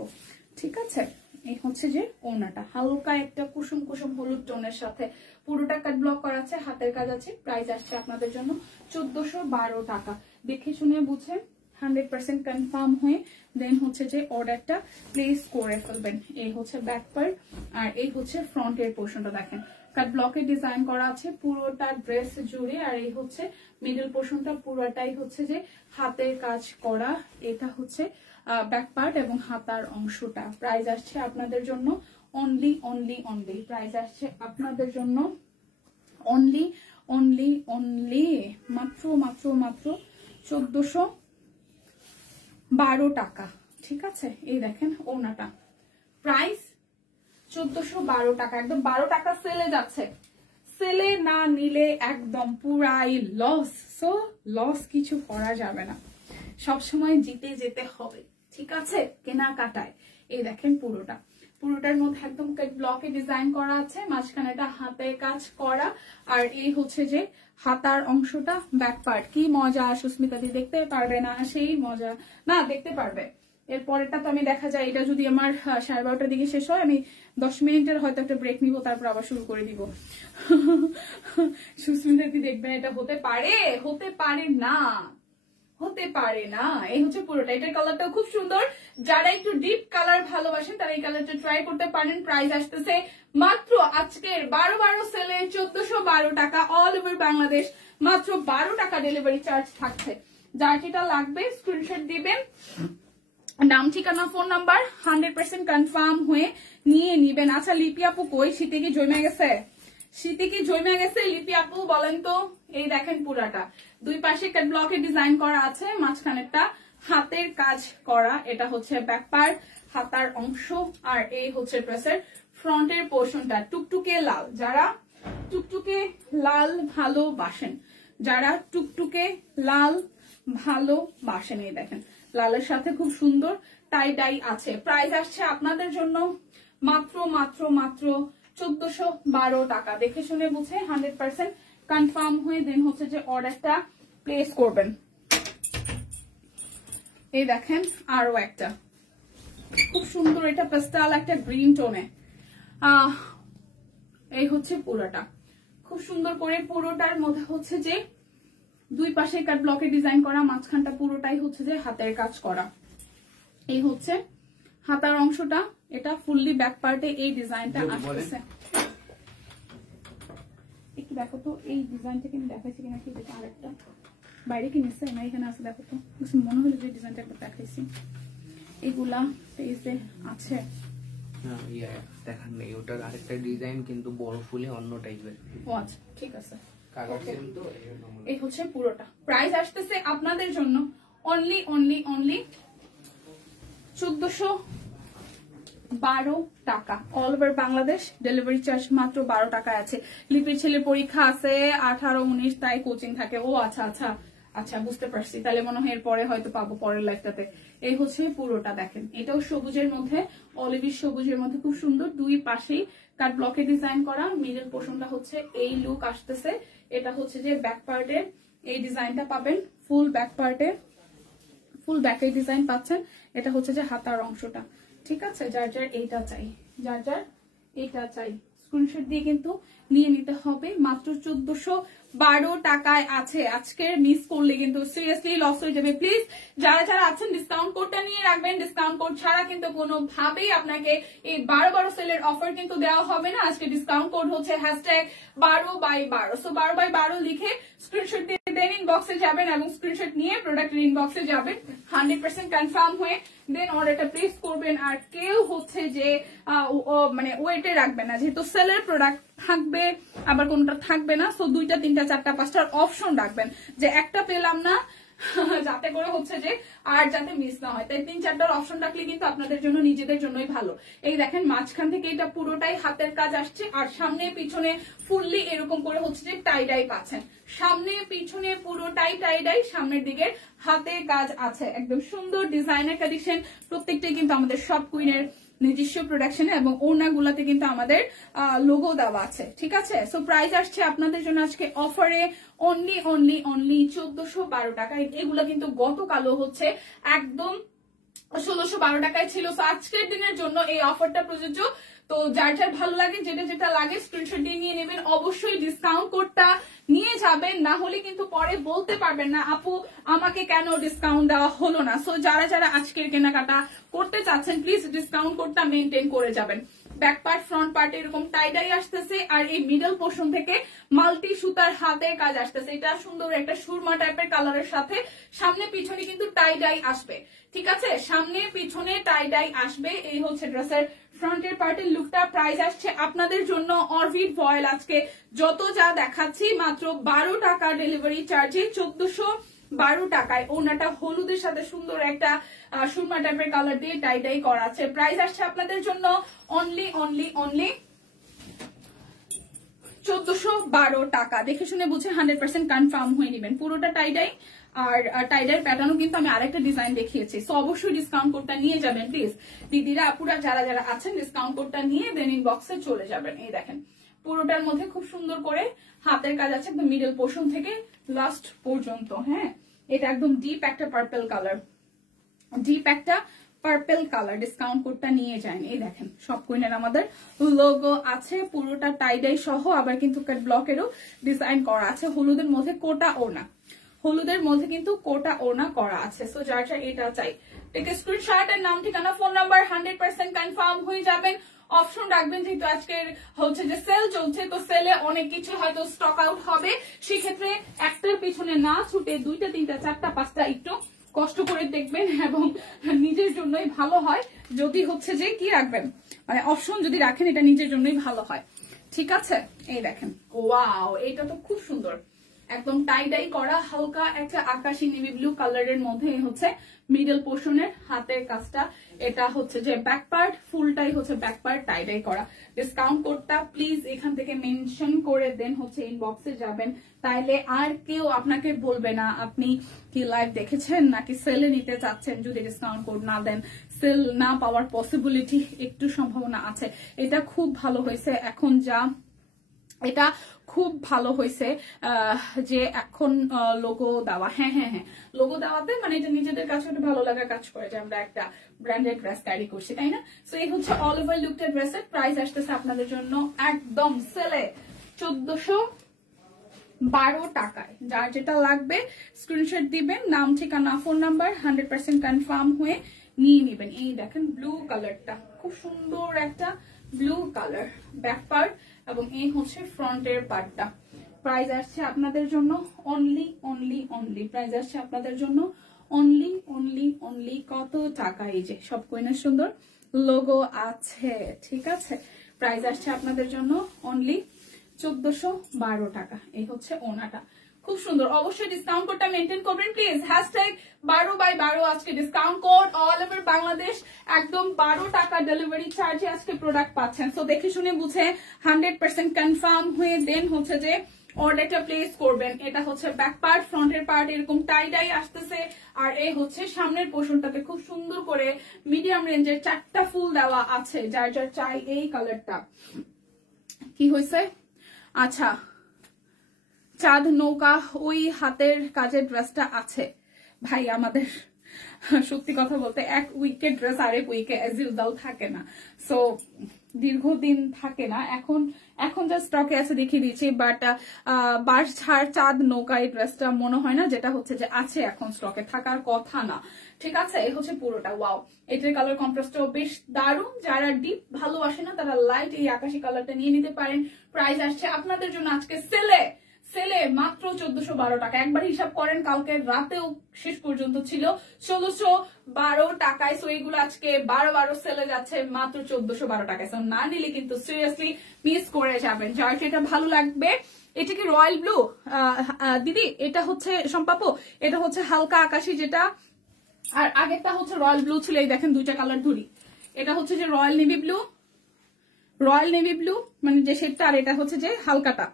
ঠিক আছে, এই হচ্ছে যে ওড়নাটা হালকা একটা কুসুম কুসুম হলুদ টোনের সাথে পুরোটা কাট ব্লক করা আছে, হাতের কাজ আছে। প্রাইস আসছে আপনাদের জন্য 1412 টাকা। দেখে শুনে বুঝে 100% কনফার্ম হয়ে দেন হচ্ছে যে অর্ডারটা প্লেস করে ফেলবেন। এই হচ্ছে ব্যাক পার্ট আর এই হচ্ছে ফ্রন্টের পোর্শনটা। দেখেন কাট ব্লকে ডিজাইন করা আছে পুরোটা ড্রেস জুড়ে, আর এই হচ্ছে মিডল পোর্শনটা পুরোটাই হচ্ছে যে হাতের কাজ করা। এটা হচ্ছে ব্যাক পার্ট এবং হাতার অংশটা। প্রাইস আসছে আপনাদের জন্য অনলি প্রাইস আসছে আপনাদের জন্য অনলি মাত্র মাত্র মাত্র 1412 টাকা। ঠিক আছে, এই দেখেন ওনাটা প্রাইস 1412 টাকা, একদম 12 টাকা সেলে যাচ্ছে। সেলে না নিলে একদম পুরাই লস। সো লস কিছু করা যাবে না, সবসময় জিতে যেতে হবে। ঠিক আছে, কেনাকাটায় এই দেখেন পুরোটার মধ্যে একদম ব্লকে ডিজাইন করা আছে, মাঝখানেটা হাতের কাজ করা, আর এই হচ্ছে যে হাতার অংশটা ব্যাক পার্ট। কি মজা, সুস্মিতা দি দেখতে পারবে না? সেই মজা না, দেখতে পারবে। এর পরেরটা তো আমি দেখা যায় এটা যদি আমার 12:30টার দিকে শেষ হয়, আমি 10 মিনিটের হয়তো একটা ব্রেক নিব, তারপর আবার শুরু করে দিব। সুস্মিতা দি দেখবেন এটা হতে পারে না, হতে পারে না। এই হচ্ছে পুরোটা, এটার কালারটাও খুব সুন্দর। যারা একটু ডিপ কালার ভালোবাসেন তারা এই কালারটা ট্রাই করতে পারেন। প্রাইস আসতেছে মাত্র আজকের 12 সেলে 1412 টাকা। অল ওভার বাংলাদেশ মাত্র 12 টাকা ডেলিভারি চার্জ থাকছে। যার যেটা লাগবে স্ক্রিনশট দিবেন, নাম ঠিকানা ফোন নাম্বার 100% কনফার্ম হয়ে নিয়ে নিবেন। আচ্ছা লিপি আপু কই? শীতে কি জমে গেছে? লিপি আপু বলেন তো? এই দেখেন পুরাটা দুই পাশে কাট ব্লকে ডিজাইন করা আছে, মাঝখানেরটা হাতের কাজ করা। এটা হচ্ছে ব্যাক পার্ট, হাতার অংশ, আর এই হচ্ছে ড্রেসের ফ্রন্টের পোর্শনটা। টুকটুকে লাল, যারা টুকটুকে লাল ভালোবাসেন, এই দেখেন লালের সাথে খুব সুন্দর টাই ডাই আছে। প্রাইস আসছে আপনাদের জন্য মাত্র মাত্র মাত্র 1412 টাকা। দেখে শুনে বুঝে 100% কনফার্ম হয়ে দেন হচ্ছে যে অর্ডারটা প্লেস করবেন। এই দেখেন আরো একটা খুব সুন্দর, এটা পেস্টাল একটা গ্রিন টোনে। এই হচ্ছে পুরোটা খুব সুন্দর করে, পুরোটার মধ্যে হচ্ছে যে দুই পাশে কাট ব্লকে ডিজাইন করা, মাঝখানটা পুরোটাই হচ্ছে যে হাতের কাজ করা। এই হচ্ছে হাতার অংশটা, এটা ফুললি ব্যাক পার্টে এই ডিজাইনটা আসছে। একটু দেখো তো এই ডিজাইনটা কিন্তু দেখাইছি কিনা, কি দেখো আরেকটা বাইরে কি নিচ্ছে না, এখানে আছে দেখো তো, মনে হলো যে ডিজাইনটা একবার দেখাইছি। এগুলা পেজে আছে দেখার নেই, ওটার আরেকটা ডিজাইন কিন্তু বড় ফুলে অন্য টাইপের। ও আচ্ছা ঠিক আছে। এই হচ্ছে পুরোটা। প্রাইস আসতেছে আপনাদের জন্য অনলি অনলি অনলি 1412 টাকা। All over Bangladesh delivery charge মাত্র 12 টাকায় আছে। লিপির ছেলের পরীক্ষা আছে 18, 19, তাই কোচিং থাকে। ও আচ্ছা আচ্ছা আচ্ছা বুঝতে পারছি, তাহলে মনে হয় এরপরে হয়তো পাবো পরের লাইফটাতে। এই হচ্ছে পুরোটা দেখেন, এটাও সবুজের মধ্যে, অলিভিশ সবুজের মধ্যে খুব সুন্দর, দুই পাশেই কাট ব্লকে ডিজাইন করা। মিডল পোর্শনটা হচ্ছে এই লুক আসতেছে। এটা হচ্ছে যে ব্যাক পার্টে এই ডিজাইনটা পাবেন, ফুল ব্যাক পার্টে ফুল ব্যাকের ডিজাইন পাচ্ছেন। এটা হচ্ছে যে হাতার অংশটা, ঠিক আছে। যার যার এইটা চাই, যার যার এইটা চাই স্ক্রিনশট দিয়ে কিন্তু নিয়ে নিতে হবে। মাত্র 1412 টাকায় আছে। আজকের মিস করলে কিন্তু সিরিয়াসলি লস হয়ে যাবে। প্লিজ যারা যারা আছেন ডিসকাউন্ট কোডটা নিয়ে রাখবেন। ডিসকাউন্ট কোড ছাড়া কিন্তু কোনোভাবেই আপনাকে এই 12 সেলের অফার কিন্তু দেওয়া হবে না। আজকে ডিসকাউন্ট কোড হচ্ছে #12/12। সো 12/12 লিখে স্ক্রিনশট দিয়ে দেন, ইনবক্সে যাবেন এবং স্ক্রিনশট নিয়ে প্রোডাক্টের ইনবক্সে যাবেন। 100% কনফার্ম হয়ে দেন অর্ডারটা প্লেস করবেন। আর কেউ হচ্ছে যে মানে ওয়েটে রাখবেন না, যেহেতু সেলের প্রোডাক্ট থাকবে আবার কোনটা থাকবে না। সো 2টা 3টা 4টা 5টার অপশন রাখবেন, যে একটা পেলাম না যাতে করে হচ্ছে যে আর যাতে মিস না হয়। তাই 3-4টার অপশন রাখলে কিন্তু আপনাদের জন্য নিজেদের জন্যই ভালো। এই দেখেন মাঝখান থেকে এটা পুরোটাই হাতের কাজ আসছে, আর সামনে পিছনে ফুললি এরকম করে হচ্ছে যে টাই ডাই পাচ্ছেন। সামনে পিছনে পুরোটাই টাই ডাই, সামনের দিকে হাতে কাজ আছে। একদম সুন্দর ডিজাইনার কালেকশন, প্রত্যেকটাই কিন্তু আমাদের সব কুইনের নিজস্ব প্রোডাকশনে, এবং ওড়নাগুলোতে কিন্তু আমাদের লোগো দেওয়া আছে, ঠিক আছে। সো প্রাইস আসছে আপনাদের জন্য আজকে অফারে অনলি অনলি অনলি 1412 টাকা। এগুলো কিন্তু গতকালও হচ্ছে একদম 1612 টাকায় ছিল। সো আজকের দিনের জন্য এই অফারটা প্রযোজ্য। তো যার যার ভালো লাগে, যেটা যেটা লাগে স্ক্রিনশট দিয়ে নিয়ে নেবেন। অবশ্যই ডিসকাউন্ট কোডটা নিয়ে যাবেন, না হলে কিন্তু পরে বলতে পারবেন না আপু আমাকে কেন ডিসকাউন্ট দেওয়া হলো না। সো যারা যারা আজকের কেনাকাটা করতে চাচ্ছেন প্লিজ ডিসকাউন্ট কোডটা মেনটেন করে যাবেন। ব্যাক পার্ট ফ্রন্ট পার্ট এরকম টাইডাই আসতেছে, আর এই মিডল পোর্শন থেকে মাল্টি সুতার হাতের কাজ আসতেছে। এটা সুন্দর একটা সুরমা টাইপের কালারের সাথে সামনে পিছনে কিন্তু টাইডাই আসবে, ঠিক আছে। সামনে পিছনে টাইডাই আসবে। এই হচ্ছে ড্রেসের ফ্রন্টের পার্টের লুকটা। প্রাইস আসছে আপনাদের জন্য অরবিট ভয়েল আজকে যত যা দেখাচ্ছি মাত্র 12 টাকা ডেলিভারি চার্জে 1412 টাকায়। ওনাটা হলুদের সাথে সুন্দর একটা সুরমা টাইপের কালার দিয়ে টাই করা আছে। প্রাইস আসছে আপনাদের জন্য অনলি অনলি অনলি 1412 টাকা। দেখে শুনে বুঝে 100% কনফার্ম হয়ে নেবেন। পুরোটা টাইডাই, আর টাইডাই প্যাটার্নও কিন্তু আমি আরেকটা ডিজাইন দেখিয়েছি। সো অবশ্যই ডিসকাউন্ট কোডটা নিয়ে যাবেন প্লিজ। দিদিরা আপুরা যারা যারা আছেন ডিসকাউন্ট কোডটা নিয়ে দেন ইনবক্সে চলে যাবেন। এই দেখেন পুরোটার মধ্যে খুব সুন্দর করে হাতের কাজ আছে, একদম মিডল পোর্শন থেকে লাস্ট পর্যন্ত। হ্যাঁ, এটা একদম ডিপ একটা পার্পল কালার, ডিপ একটা পার্পল কালার। ডিসকাউন্ট কোডটা নিয়ে যান। এই দেখেন সব কুইনের আমাদের লোগো আছে, পুরোটা টাইডাই সহ, আবার কিন্তু কাট ব্লকেরও ডিজাইন করা আছে। হলুদের মধ্যে কোটা ওড়না, হলুদের মধ্যে কিন্তু কোটা ওড়না করা আছে। সো যার যার এটা চাই টেকে স্ক্রিনশট, এর নাম ঠিকানা ফোন নাম্বার 100% কনফার্ম হয়ে যাবেন। অপশন রাখবেন, যেহেতু আজকের হচ্ছে যে সেল চলছে, তো সেলে অনেক কিছু হয়তো স্টক আউট হবে। সেক্ষেত্রে একটার পিছনে না ছুটে 2টা 3টা 4টা 5টা একটু কষ্ট করে দেখবেন, এবং নিজের জন্যই ভালো হয় যদি হচ্ছে যে কি রাখবেন, মানে অপশন যদি রাখেন এটা নিজের জন্যই ভালো হয়, ঠিক আছে। এই দেখেন ওয়াও, এটা তো খুব সুন্দর, একদম টাই ডাই করা হালকা একটা আকাশি নেভি ব্লু কালারের মধ্যে হচ্ছে মিডল পোর্শনের হাতের কাজটা। এটা হচ্ছে যে ব্যাক পার্ট, ফুলটাই হচ্ছে ব্যাক পার্ট টাই ডাই করা। ডিসকাউন্ট কোডটা প্লিজ এখান থেকে মেনশন করে দেন হচ্ছে ইনবক্সে যাবেন, তাইলে আর কেউ আপনাকে বলবে না আপনি কি লাইভ দেখেছেন নাকি সেলে নিতে চাচ্ছেন। যদি ডিসকাউন্ট কোড না দেন সেল না পাওয়ার পসিবিলিটি একটু সম্ভাবনা আছে। এটা খুব ভালো হয়েছে এখন যা, এটা খুব ভালো হয়েছে যে এখন লোগো দেওয়া। হ্যাঁ হ্যাঁ হ্যাঁ, লোগো দেওয়াতে মানে এটা নিজেদের কাছে একটা ভালো লাগার কাজ করে যে আমরা একটা ব্র্যান্ডেড ড্রেস ক্যারি করছি, তাই না? সো এই হচ্ছে অল ওভার লুকটা ড্রেসের প্রাইস আসতেছে আপনাদের জন্য একদম সেলে 1412 টাকায়। যার যেটা লাগবে স্ক্রিনশট দিবেন, নাম ঠিকানা ফোন নাম্বার 100% কনফার্ম হয়ে নিয়ে নেবেন। এই দেখেন ব্লু কালারটা, খুব সুন্দর একটা ব্লু কালার ব্যাক পার্ট এবং এই হচ্ছে ফ্রন্টের পার্টটা। প্রাইস আসছে আপনাদের জন্য অনলি অনলি অনলি, প্রাইস আসছে আপনাদের জন্য অনলি অনলি অনলি কত টাকা? এই যে সব কোইনের সুন্দর লোগো আছে, ঠিক আছে? প্রাইস আসছে আপনাদের জন্য অনলি 1412 টাকা। এই হচ্ছে ওনাটা, খুব সুন্দর। অবশ্যই ডিসকাউন্ট কোডটা মেনটেন করবেন প্লিজ। #12/12 আজকে discount code all over Bangladesh, একদম 12 টাকা ডেলিভারি চার্জে আজকে প্রোডাক্ট পাচ্ছেন। সো দেখে শুনে বুঝে 100% কনফার্ম হয়ে দেন হচ্ছে যে অর্ডারটা প্লেস করবেন। এটা হচ্ছে ব্যাক পার্ট, ফ্রন্টের পার্ট এরকম টাই ডাই আসতেছে, আর এই হচ্ছে সামনের পোর্শনটাতে খুব সুন্দর করে মিডিয়াম রেঞ্জের 4টা ফুল দেওয়া আছে। যার যার চাই এই কালারটা। কি হয়েছে? আচ্ছা, চাঁদ নৌকা ওই হাতের কাজের ড্রেসটা আছে ভাই আমাদের। সত্যি কথা বলতে এক উইকের ড্রেস আরেক উইকে এজ ইউজুয়াল থাকে না, সো দীর্ঘদিন থাকে না। এখন যা স্টকে আছে দেখিয়ে দিচ্ছি, বাট বাঁশ ঝাড় চাঁদ নৌকা এই ড্রেসটা মনে হয় না যেটা হচ্ছে যে আছে এখন স্টকে, থাকার কথা না, ঠিক আছে? এই হচ্ছে পুরোটা। ওয়াও, এটার কালার কন্ট্রাস্টও বেশ দারুণ। যারা ডিপ ভালোবাসে না তারা লাইট এই আকাশি কালারটা নিয়ে নিতে পারেন। প্রাইস আসছে আপনাদের জন্য আজকে সেলে মাত্র 1412 টাকা। একবার হিসাব করেন, কালকে রাতেও শেষ পর্যন্ত ছিল 1612 টাকায়। সো এইগুলো আজকে 12 সেলে যাচ্ছে মাত্র 1412 টাকায়। সো না নিলে কিন্তু সিরিয়াসলি মিস করে যাবেন। যার যেটা ভালো লাগবে। এটা কি রয়্যাল ব্লু দিদি? এটা হচ্ছে সম্পাপু, এটা হচ্ছে হালকা আকাশি যেটা, আর আগেরটা হচ্ছে রয়্যাল ব্লু ছিল। এই দেখেন দুইটা কালার ধরি, এটা হচ্ছে যে রয়্যাল নেভি ব্লু মানে যে শেডটা, আর এটা হচ্ছে যে হালকাটা,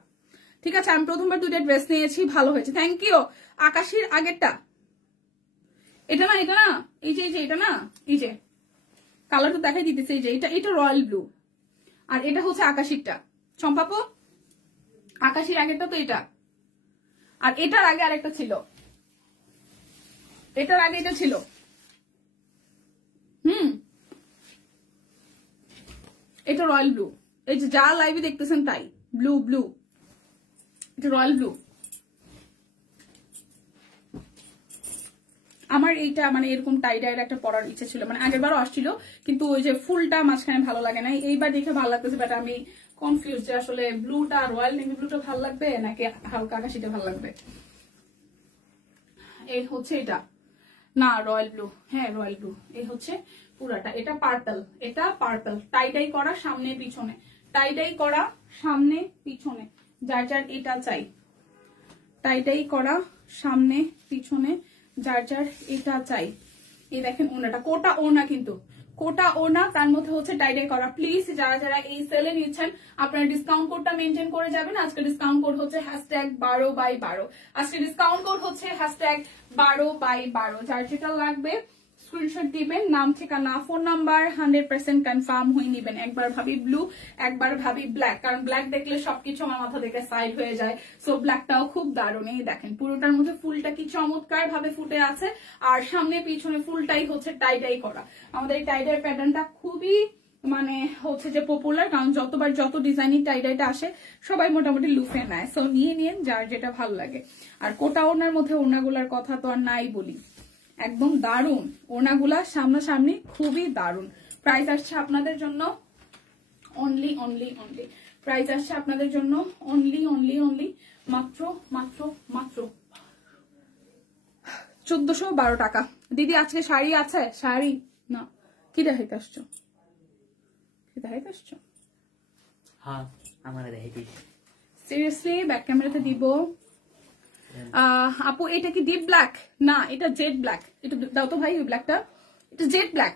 ঠিক আছে? আমি প্রথমবার দুইটা ড্রেস নিয়েছি, ভালো হয়েছে, থ্যাংক ইউ। আকাশির আগেরটা এটা না, এই যে এটা না, এই যে কালারটা দেখাই দিতেছে, এই যে এটা রয়্যাল ব্লু, আর এটা হচ্ছে আকাশিরটা। সম্পাপু আকাশির আগেরটা তো এটা, আর এটার আগে আরেকটা ছিল, এটার আগে এটা ছিল। এটা রয়্যাল ব্লু, এই যে যা লাইভে দেখতেছেন তাই ব্লু, এটা রয়্যাল ব্লু। আমার এইটা মানে এরকম টাই ডাইয়ের একটা পরার ইচ্ছে ছিল, মানে আগের বারও আসছিল, কিন্তু ওই যে ফুলটা মাঝখানে ভালো লাগে না। এইবার দেখে ভালো লাগতেছে, বাট আমি কনফিউজ যে আসলে ব্লুটা রয়্যাল নেভি ব্লুটা ভালো লাগবে নাকি হালকা আকাশিটা ভালো লাগবে। এই হচ্ছে এটা না রয়্যাল ব্লু, হ্যাঁ রয়্যাল ব্লু। এই হচ্ছে পুরাটা, এটা পার্পল টাই ডাই করা সামনে পিছনে, টাই ডাই করা সামনে পিছনে। যার যার এটা চাই, টাই ডাই করা সামনে পিছনে, যার যার এটা চাই। এই দেখেন ওনাটা, কোটা ওনা, কিন্তু কোটা ওনা, তার মধ্যে হচ্ছে টাই ডাই করা। প্লিজ যারা যারা এই সেলে নিচ্ছেন আপনারা ডিসকাউন্ট কোডটা মেনটেন করে যাবেন। আজকে ডিসকাউন্ট কোড হচ্ছে #12/12। আজকে ডিসকাউন্ট কোড হচ্ছে #12/12। যার যেটা লাগবে স্ক্রিনশট দিবেন, নাম ঠিকানা ফোন নাম্বার 100% কনফার্ম হয়ে নিবেন। একবার ভাবি ব্লু, একবার ভাবি ব্ল্যাক, কারণ ব্ল্যাক দেখলে সবকিছু আমার মাথা থেকে সাইড হয়ে যায়। সো ব্ল্যাকটাও খুব দারুণ। এই দেখেন পুরোটার মধ্যে ফুলটা কি চমৎকার ভাবে ফুটে আছে, আর সামনে পিছনে ফুলটাই হচ্ছে টাই ডাই করা। আমাদের এই টাই ডাই প্যাটার্নটা খুবই মানে হচ্ছে যে পপুলার, কারণ যত ডিজাইনিং টাই ডাইটা আসে সবাই মোটামুটি লুফে নেয়। সো নিয়ে নিন যার যেটা ভালো লাগে। আর কোটা ওনার মধ্যে ওনাগুলার কথা তো আর নাই বলি, একদম দারুন ওনাগুলা সামনাসামনি, খুবই দারুন। প্রাইস আসছে আপনাদের জন্য অনলি প্রাইস আসছে আপনাদের জন্য অনলি মাত্র 1412 টাকা। দিদি আজকে শাড়ি আছে? শাড়ি না, কি দেখাইতে আসছো? হ্যাঁ আমারে দেখাইতিস। সিরিয়াসলি ব্যাক ক্যামেরাতে দিব। আপু এটা কি ডিপ ব্ল্যাক? না, এটা জেড ব্ল্যাক। এটা দাও তো ভাই, ওই ব্ল্যাকটা, এটা জেড ব্ল্যাক,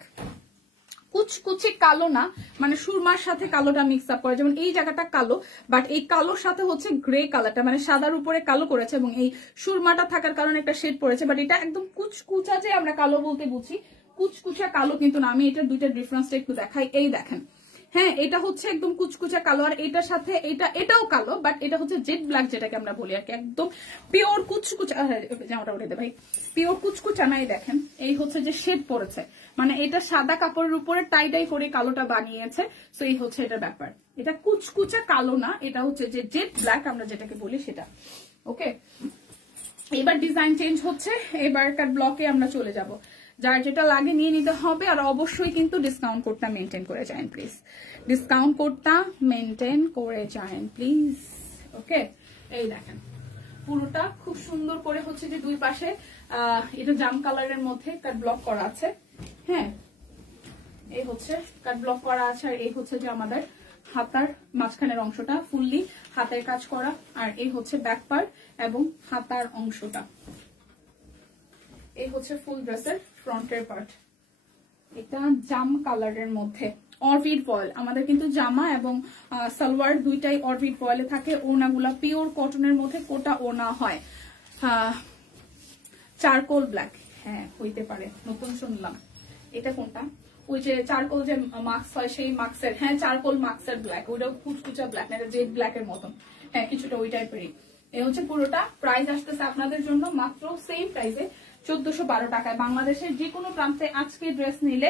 কুচকুচে কালো না, মানে সুরমার সাথে কালোটা মিক্স আপ করে, যেমন এই জায়গাটা কালো, বাট এই কালোর সাথে হচ্ছে গ্রে কালারটা, মানে সাদার উপরে কালো করেছে এবং এই সুরমাটা থাকার কারণে একটা শেড পড়েছে, বাট এটা একদম কুচকুচা, যে আমরা কালো বলতে বুঝি কুচকুচা কালো কিন্তু না। আমি এটার দুইটা ডিফারেন্সটা একটু দেখাই। এই দেখেন, হ্যাঁ এটা হচ্ছে একদম কুচকুচা কালো, আর এটার সাথে এটাও কালো, বাট এটা হচ্ছে জেড ব্ল্যাক যেটাকে আমরা বলি আর কি, একদম পিওর কুচকুচা। জামাটা উঠে দে ভাই, পিওর কুচকুচা না। এই দেখেন, এই হচ্ছে যে শেড পড়েছে, মানে এটা সাদা কাপড়ের উপরে টাই টাই করে কালোটা বানিয়েছে। সো এই হচ্ছে এটার ব্যাপার, এটা কুচকুচা কালো না, এটা হচ্ছে যে জেড ব্ল্যাক আমরা যেটাকে বলি সেটা। ওকে, এবার ডিজাইন চেঞ্জ হচ্ছে, এবারকার ব্লকে আমরা চলে যাব। যার যেটা লাগে নিয়ে নিতে হবে, আর অবশ্যই কিন্তু ডিসকাউন্ট কোডটা মেনটেন করে যান প্লিজ, ডিসকাউন্ট কোডটা মেনটেন করে যান প্লিজ। ওকে, এই দেখেন পুরোটা খুব সুন্দর করে হচ্ছে যে দুই পাশে এটা জাম কালারের মধ্যে কাট ব্লক করা আছে। হ্যাঁ, এই হচ্ছে কাট ব্লক করা আছে, আর এই হচ্ছে যে আমাদের হাতার মাঝখানের অংশটা ফুললি হাতের কাজ করা, আর এই হচ্ছে ব্যাক পার্ট এবং হাতার অংশটা। এই হচ্ছে ফুল ড্রেসের ফ্রন্টের পার্ট, এটা জাম কালারের মধ্যে অরবিট ফয়েল। আমাদের কিন্তু জামা এবং সালোয়ার দুইটাই অরবিট ফয়েলে থাকে। ওনাগুলা পিওর কটনের মধ্যে কোটা ওনা হয়। চারকোল ব্ল্যাক, হ্যাঁ হইতে পারে, নতুন শুনলাম। এটা কোনটা? ওই যে চারকোল যে মাস্ক হয় সেই মাস্কের, হ্যাঁ চারকোল মাস্কের ব্ল্যাক, ওইটাও কুচকুচা ব্ল্যাক না, এটা জেড ব্ল্যাক এর মতন, হ্যাঁ কিছুটা ওই টাইপেরই। এই হচ্ছে পুরোটা। প্রাইস আসতেছে আপনাদের জন্য মাত্র সেম প্রাইসে 1412 টাকায়। বাংলাদেশের যে কোনো প্রান্তে আজকে ড্রেস নিলে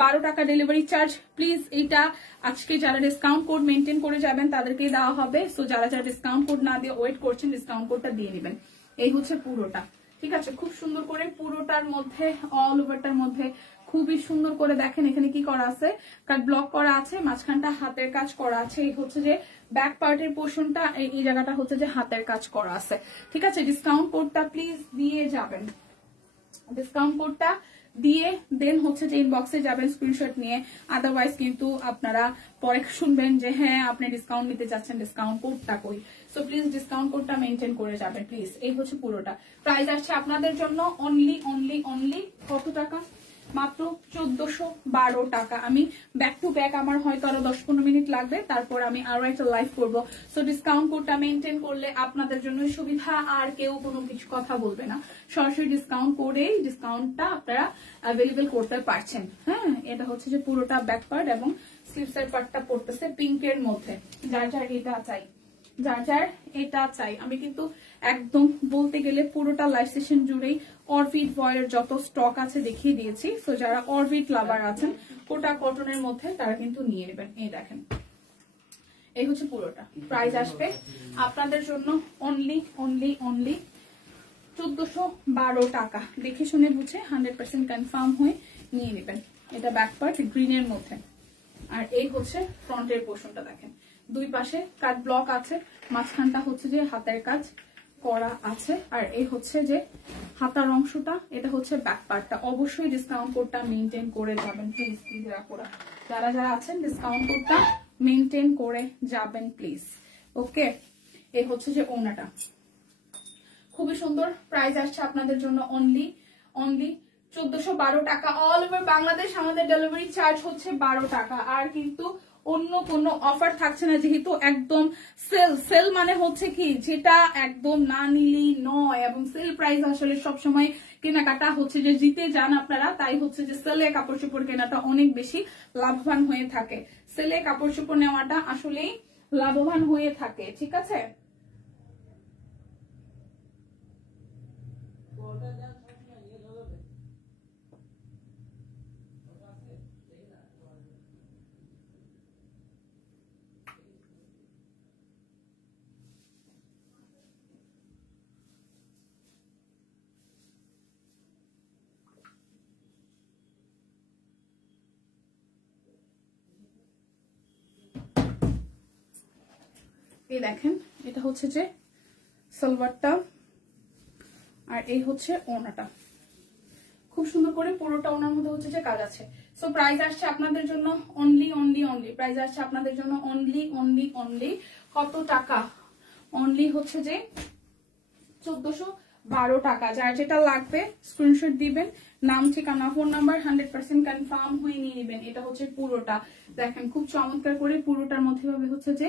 12 টাকা ডেলিভারি চার্জ। প্লিজ এইটা আজকে যারা ডিসকাউন্ট কোড মেনটেন করে যাবেন তাদেরকেই দেওয়া হবে। সো যারা যারা ডিসকাউন্ট কোড না দিয়ে ওয়েট করছেন, ডিসকাউন্ট কোডটা দিয়ে নেবেন। এই হচ্ছে পুরোটা, ঠিক আছে? খুব সুন্দর করে পুরোটার মধ্যে, অল ওভারটার মধ্যে খুবই সুন্দর করে দেখেন এখানে কি করা আছে, কাট ব্লক করা আছে, মাঝখানটা হাতের কাজ করা আছে। এই হচ্ছে যে ব্যাক পার্টের পোর্শনটা, এই জায়গাটা হচ্ছে যে হাতের কাজ করা আছে, ঠিক আছে? ডিসকাউন্ট কোডটা প্লিজ দিয়ে যাবেন, ডিসকাউন্ট কোডটা দিয়ে দেন হচ্ছে যে ইনবক্সে যাবেন স্ক্রিনশট নিয়ে। আদারওয়াইজ কিন্তু আপনারা পরে শুনবেন যে হ্যাঁ আপনি ডিসকাউন্ট নিতে চাচ্ছেন, ডিসকাউন্ট কোডটা কই। সো প্লিজ ডিসকাউন্ট কোডটা মেনটেন করে যাবেন প্লিজ। এই হচ্ছে পুরোটা। প্রাইস আসছে আপনাদের জন্য অনলি কত টাকা? মাত্র 1412 টাকা। আমি ব্যাক টু ব্যাক আমার হয়তো আরো 10-15 মিনিট লাগবে, তারপর আমি আরো একটা লাইভ করবো। সো ডিসকাউন্ট কোডটা মেনটেন করলে আপনাদের জন্য সুবিধা, আর কেউ কোনো কিছু কথা বলবে না। সরাসরি ডিসকাউন্ট করেই ডিসকাউন্টটা আপনারা অ্যাভেলেবেল করতে পারছেন। হ্যাঁ, এটা হচ্ছে যে পুরোটা ব্যাক পার্ট এবং স্লিভসের পার্টটা পড়তেছে পিঙ্কের মধ্যে। যার যার এটা চাই, যার যার এটা চাই। আমি কিন্তু একদম বলতে গেলে পুরোটা লাইভ সেশন জুড়েই অরবিট ভয়েলের যত স্টক আছে দেখিয়ে দিয়েছি। সো যারা অরবিট লাভার আছেন কোটা কটনের মধ্যে তারা কিন্তু নিয়ে নেবেন। এই দেখেন, এই হচ্ছে পুরোটা। প্রাইস আসবে আপনাদের জন্য অনলি 1412 টাকা। দেখে শুনে বুঝে 100% কনফার্ম হয়ে নিয়ে নেবেন। এটা ব্যাক পার্ট গ্রিনের মধ্যে, আর এই হচ্ছে ফ্রন্টের পোর্শনটা। দেখেন দুই পাশে কাট ব্লক আছে, মাঝখানটা হচ্ছে যে হাতের কাজ করা আছে, আর এই হচ্ছে যে হাতার অংশটা, এটা হচ্ছে ব্যাক পার্টটা। অবশ্যই ডিসকাউন্ট কোডটা মেনটেন করে যাবেন প্লিজ। যারা যারা আছেন ডিসকাউন্ট কোডটা মেনটেন করে যাবেন প্লিজ। ওকে, এই হচ্ছে যে ওনাটা খুবই সুন্দর। প্রাইস আসছে আপনাদের জন্য অনলি 1412 টাকা। অল ওভার বাংলাদেশ আমাদের ডেলিভারি চার্জ হচ্ছে 12 টাকা। আর কিন্তু অন্য কোনো অফার থাকছে না, যেহেতু একদম সেল মানে হচ্ছে কি যেটা একদম না নিলেই নয়, এবং সেল প্রাইস আসলে সবসময় কেনাকাটা হচ্ছে যে জিতে যান আপনারা। তাই হচ্ছে যে সেলে কাপড় চোপড় কেনাটা অনেক বেশি লাভবান হয়ে থাকে। সেলে কাপড় চোপড় নেওয়াটা আসলেই লাভবান হয়ে থাকে, ঠিক আছে? এই দেখেন, এটা হচ্ছে যে সালোয়ারটা, আর এই হচ্ছে ওনাটা। খুব সুন্দর করে পুরোটা ওনার মধ্যে হচ্ছে যে কাজ আছে। সো প্রাইস আসছে আপনাদের জন্য অনলি প্রাইস আসছে আপনাদের জন্য অনলি কত টাকা? অনলি হচ্ছে যে 1412 টাকা। যার যেটা লাগবে স্ক্রিনশট দিবেন, নাম ঠিকানা ফোন নাম্বার 100% কনফার্ম হয়ে নিয়ে নেবেন। এটা হচ্ছে পুরোটা, দেখেন খুব চমৎকার করে পুরোটার মধ্যে ভাবে হচ্ছে যে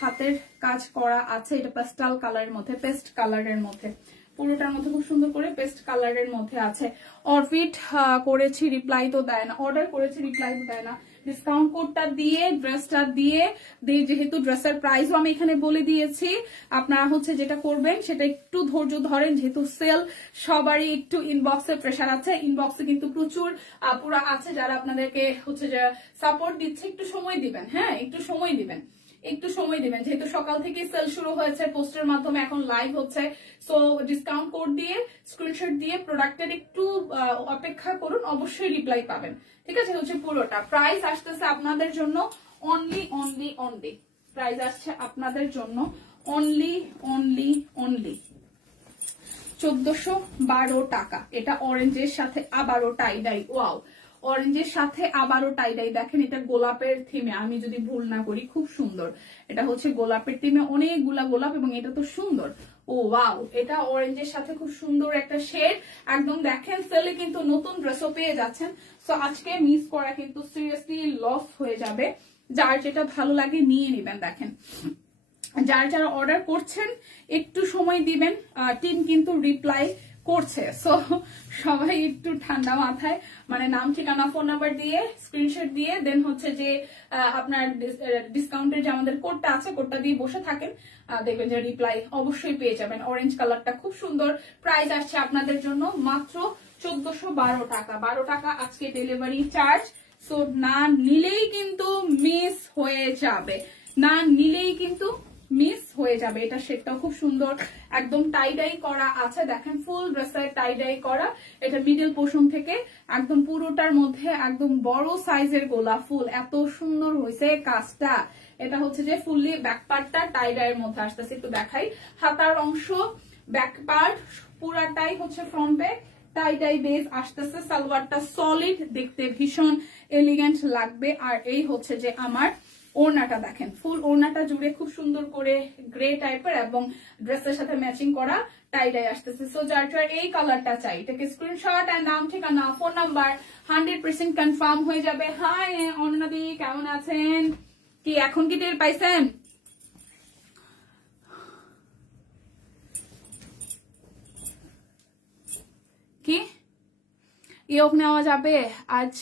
হাতের কাজ করা আছে। এটা পেস্টাল কালারের মধ্যে, পেস্ট কালারের মধ্যে, পুরোটার মধ্যে খুব সুন্দর করে পেস্ট কালারের মধ্যে আছে। অরবিট করেছি, রিপ্লাই তো দেয় না, অর্ডার করেছি রিপ্লাই তো দেয় না। ডিসকাউন্ট কোডটা দিয়ে ড্রেসটা দিয়ে যেহেতু ড্রেসের প্রাইসও আমি এখানে বলে দিয়েছি, আপনারা হচ্ছে যেটা করবেন সেটা একটু ধৈর্য ধরেন, যেহেতু সেল সবারই একটু ইনবক্সে প্রেশার আছে, ইনবক্সে কিন্তু প্রচুর পুরো আছে যারা আপনাদেরকে হচ্ছে যে সাপোর্ট দিচ্ছে। একটু সময় দিবেন, হ্যাঁ একটু সময় দিবেন, একটু সময় দিবেন, যেহেতু সকাল থেকে সেল শুরু হয়েছে, পোস্টের মাধ্যমে এখন লাইভ হচ্ছে। সো ডিসকাউন্ট কোড দিয়ে স্ক্রিনশট দিয়ে প্রোডাক্টের একটু অপেক্ষা করুন, অবশ্যই রিপ্লাই পাবেন। ঠিক আছে, হচ্ছে পুরোটা প্রাইস আসতেছে আপনাদের জন্য অনলি অনলি অনলি, প্রাইস আসছে আপনাদের জন্য অনলি অনলি অনলি 1412 টাকা। এটা অরেঞ্জের সাথে আবারও টাইডাই, ওয়াও, অরেঞ্জের সাথে আবারও টাইডাই। দেখেন এটা গোলাপের থিমে, আমি যদি ভুল না করি, খুব সুন্দর। এটা হচ্ছে গোলাপের থিমে, অনেকগুলা গোলাপ, এবং এটা তো সুন্দর। ও ওয়াও, এটা অরেঞ্জের সাথে খুব সুন্দর একটা শেড একদম। দেখেন সেলে কিন্তু নতুন ড্রেসও পেয়ে যাচ্ছেন। সো আজকে মিস করা কিন্তু সিরিয়াসলি লস হয়ে যাবে। যার যেটা ভালো লাগে নিয়ে নেবেন। দেখেন যারা যারা অর্ডার করছেন একটু সময় দিবেন, টিম কিন্তু রিপ্লাই করছে। সো সবাই একটু ঠান্ডা মাথায়, মানে নাম ঠিকানা ফোন নাম্বার দিয়ে স্ক্রিনশট দিয়ে দেন হচ্ছে যে আপনার ডিসকাউন্টের যে আমাদের কোডটা আছে, কোডটা দিয়ে বসে থাকেন, দেখবেন যে রিপ্লাই অবশ্যই পেয়ে যাবেন। অরেঞ্জ কালারটা খুব সুন্দর। প্রাইস আসছে আপনাদের জন্য মাত্র 1412 টাকা। 12 টাকা আজকে ডেলিভারি চার্জ। সো না নিলেই কিন্তু মিস হয়ে যাবে, না নিলেই কিন্তু মিস হয়ে যাবে। এটা শেডটাও খুব সুন্দর, একদম টাইডাই করা আছে। দেখেন ফুল ড্রেসের টাইডাই করা। এটা মিডল পোর্শন থেকে একদম পুরোটার মধ্যে একদম বড় সাইজের গোলাপ ফুল, এত সুন্দর হয়েছে কাজটা। এটা হচ্ছে যে ফুললি ব্যাক পার্টটা টাইডাইয়ের মধ্যে আসতেছে, একটু দেখাই। হাতার অংশ, ব্যাক পার্ট পুরাটাই হচ্ছে ফ্রন্টে টাইডাই বেস আসতেছে। সালোয়ারটা সলিড, দেখতে ভীষণ এলিগেন্ট লাগবে। আর এই হচ্ছে যে আমার ওড়নাটা, দেখেন ফুল ওড়নাটা জুড়ে খুব সুন্দর করে গ্রে টাইপের এবং ড্রেসের সাথে ম্যাচিং করা টাইডাই আসতেছে। সো যার যার এই কালারটা চাই, এটাকে স্ক্রিনশট আর নাম ঠিকানা ফোন নাম্বার 100% কনফার্ম হয়ে যাবে। হাই অননাদি, কেমন আছেন? কি এখন কি টের পাইছেন? কি ইয়োগ নেওয়া যাবে আজ?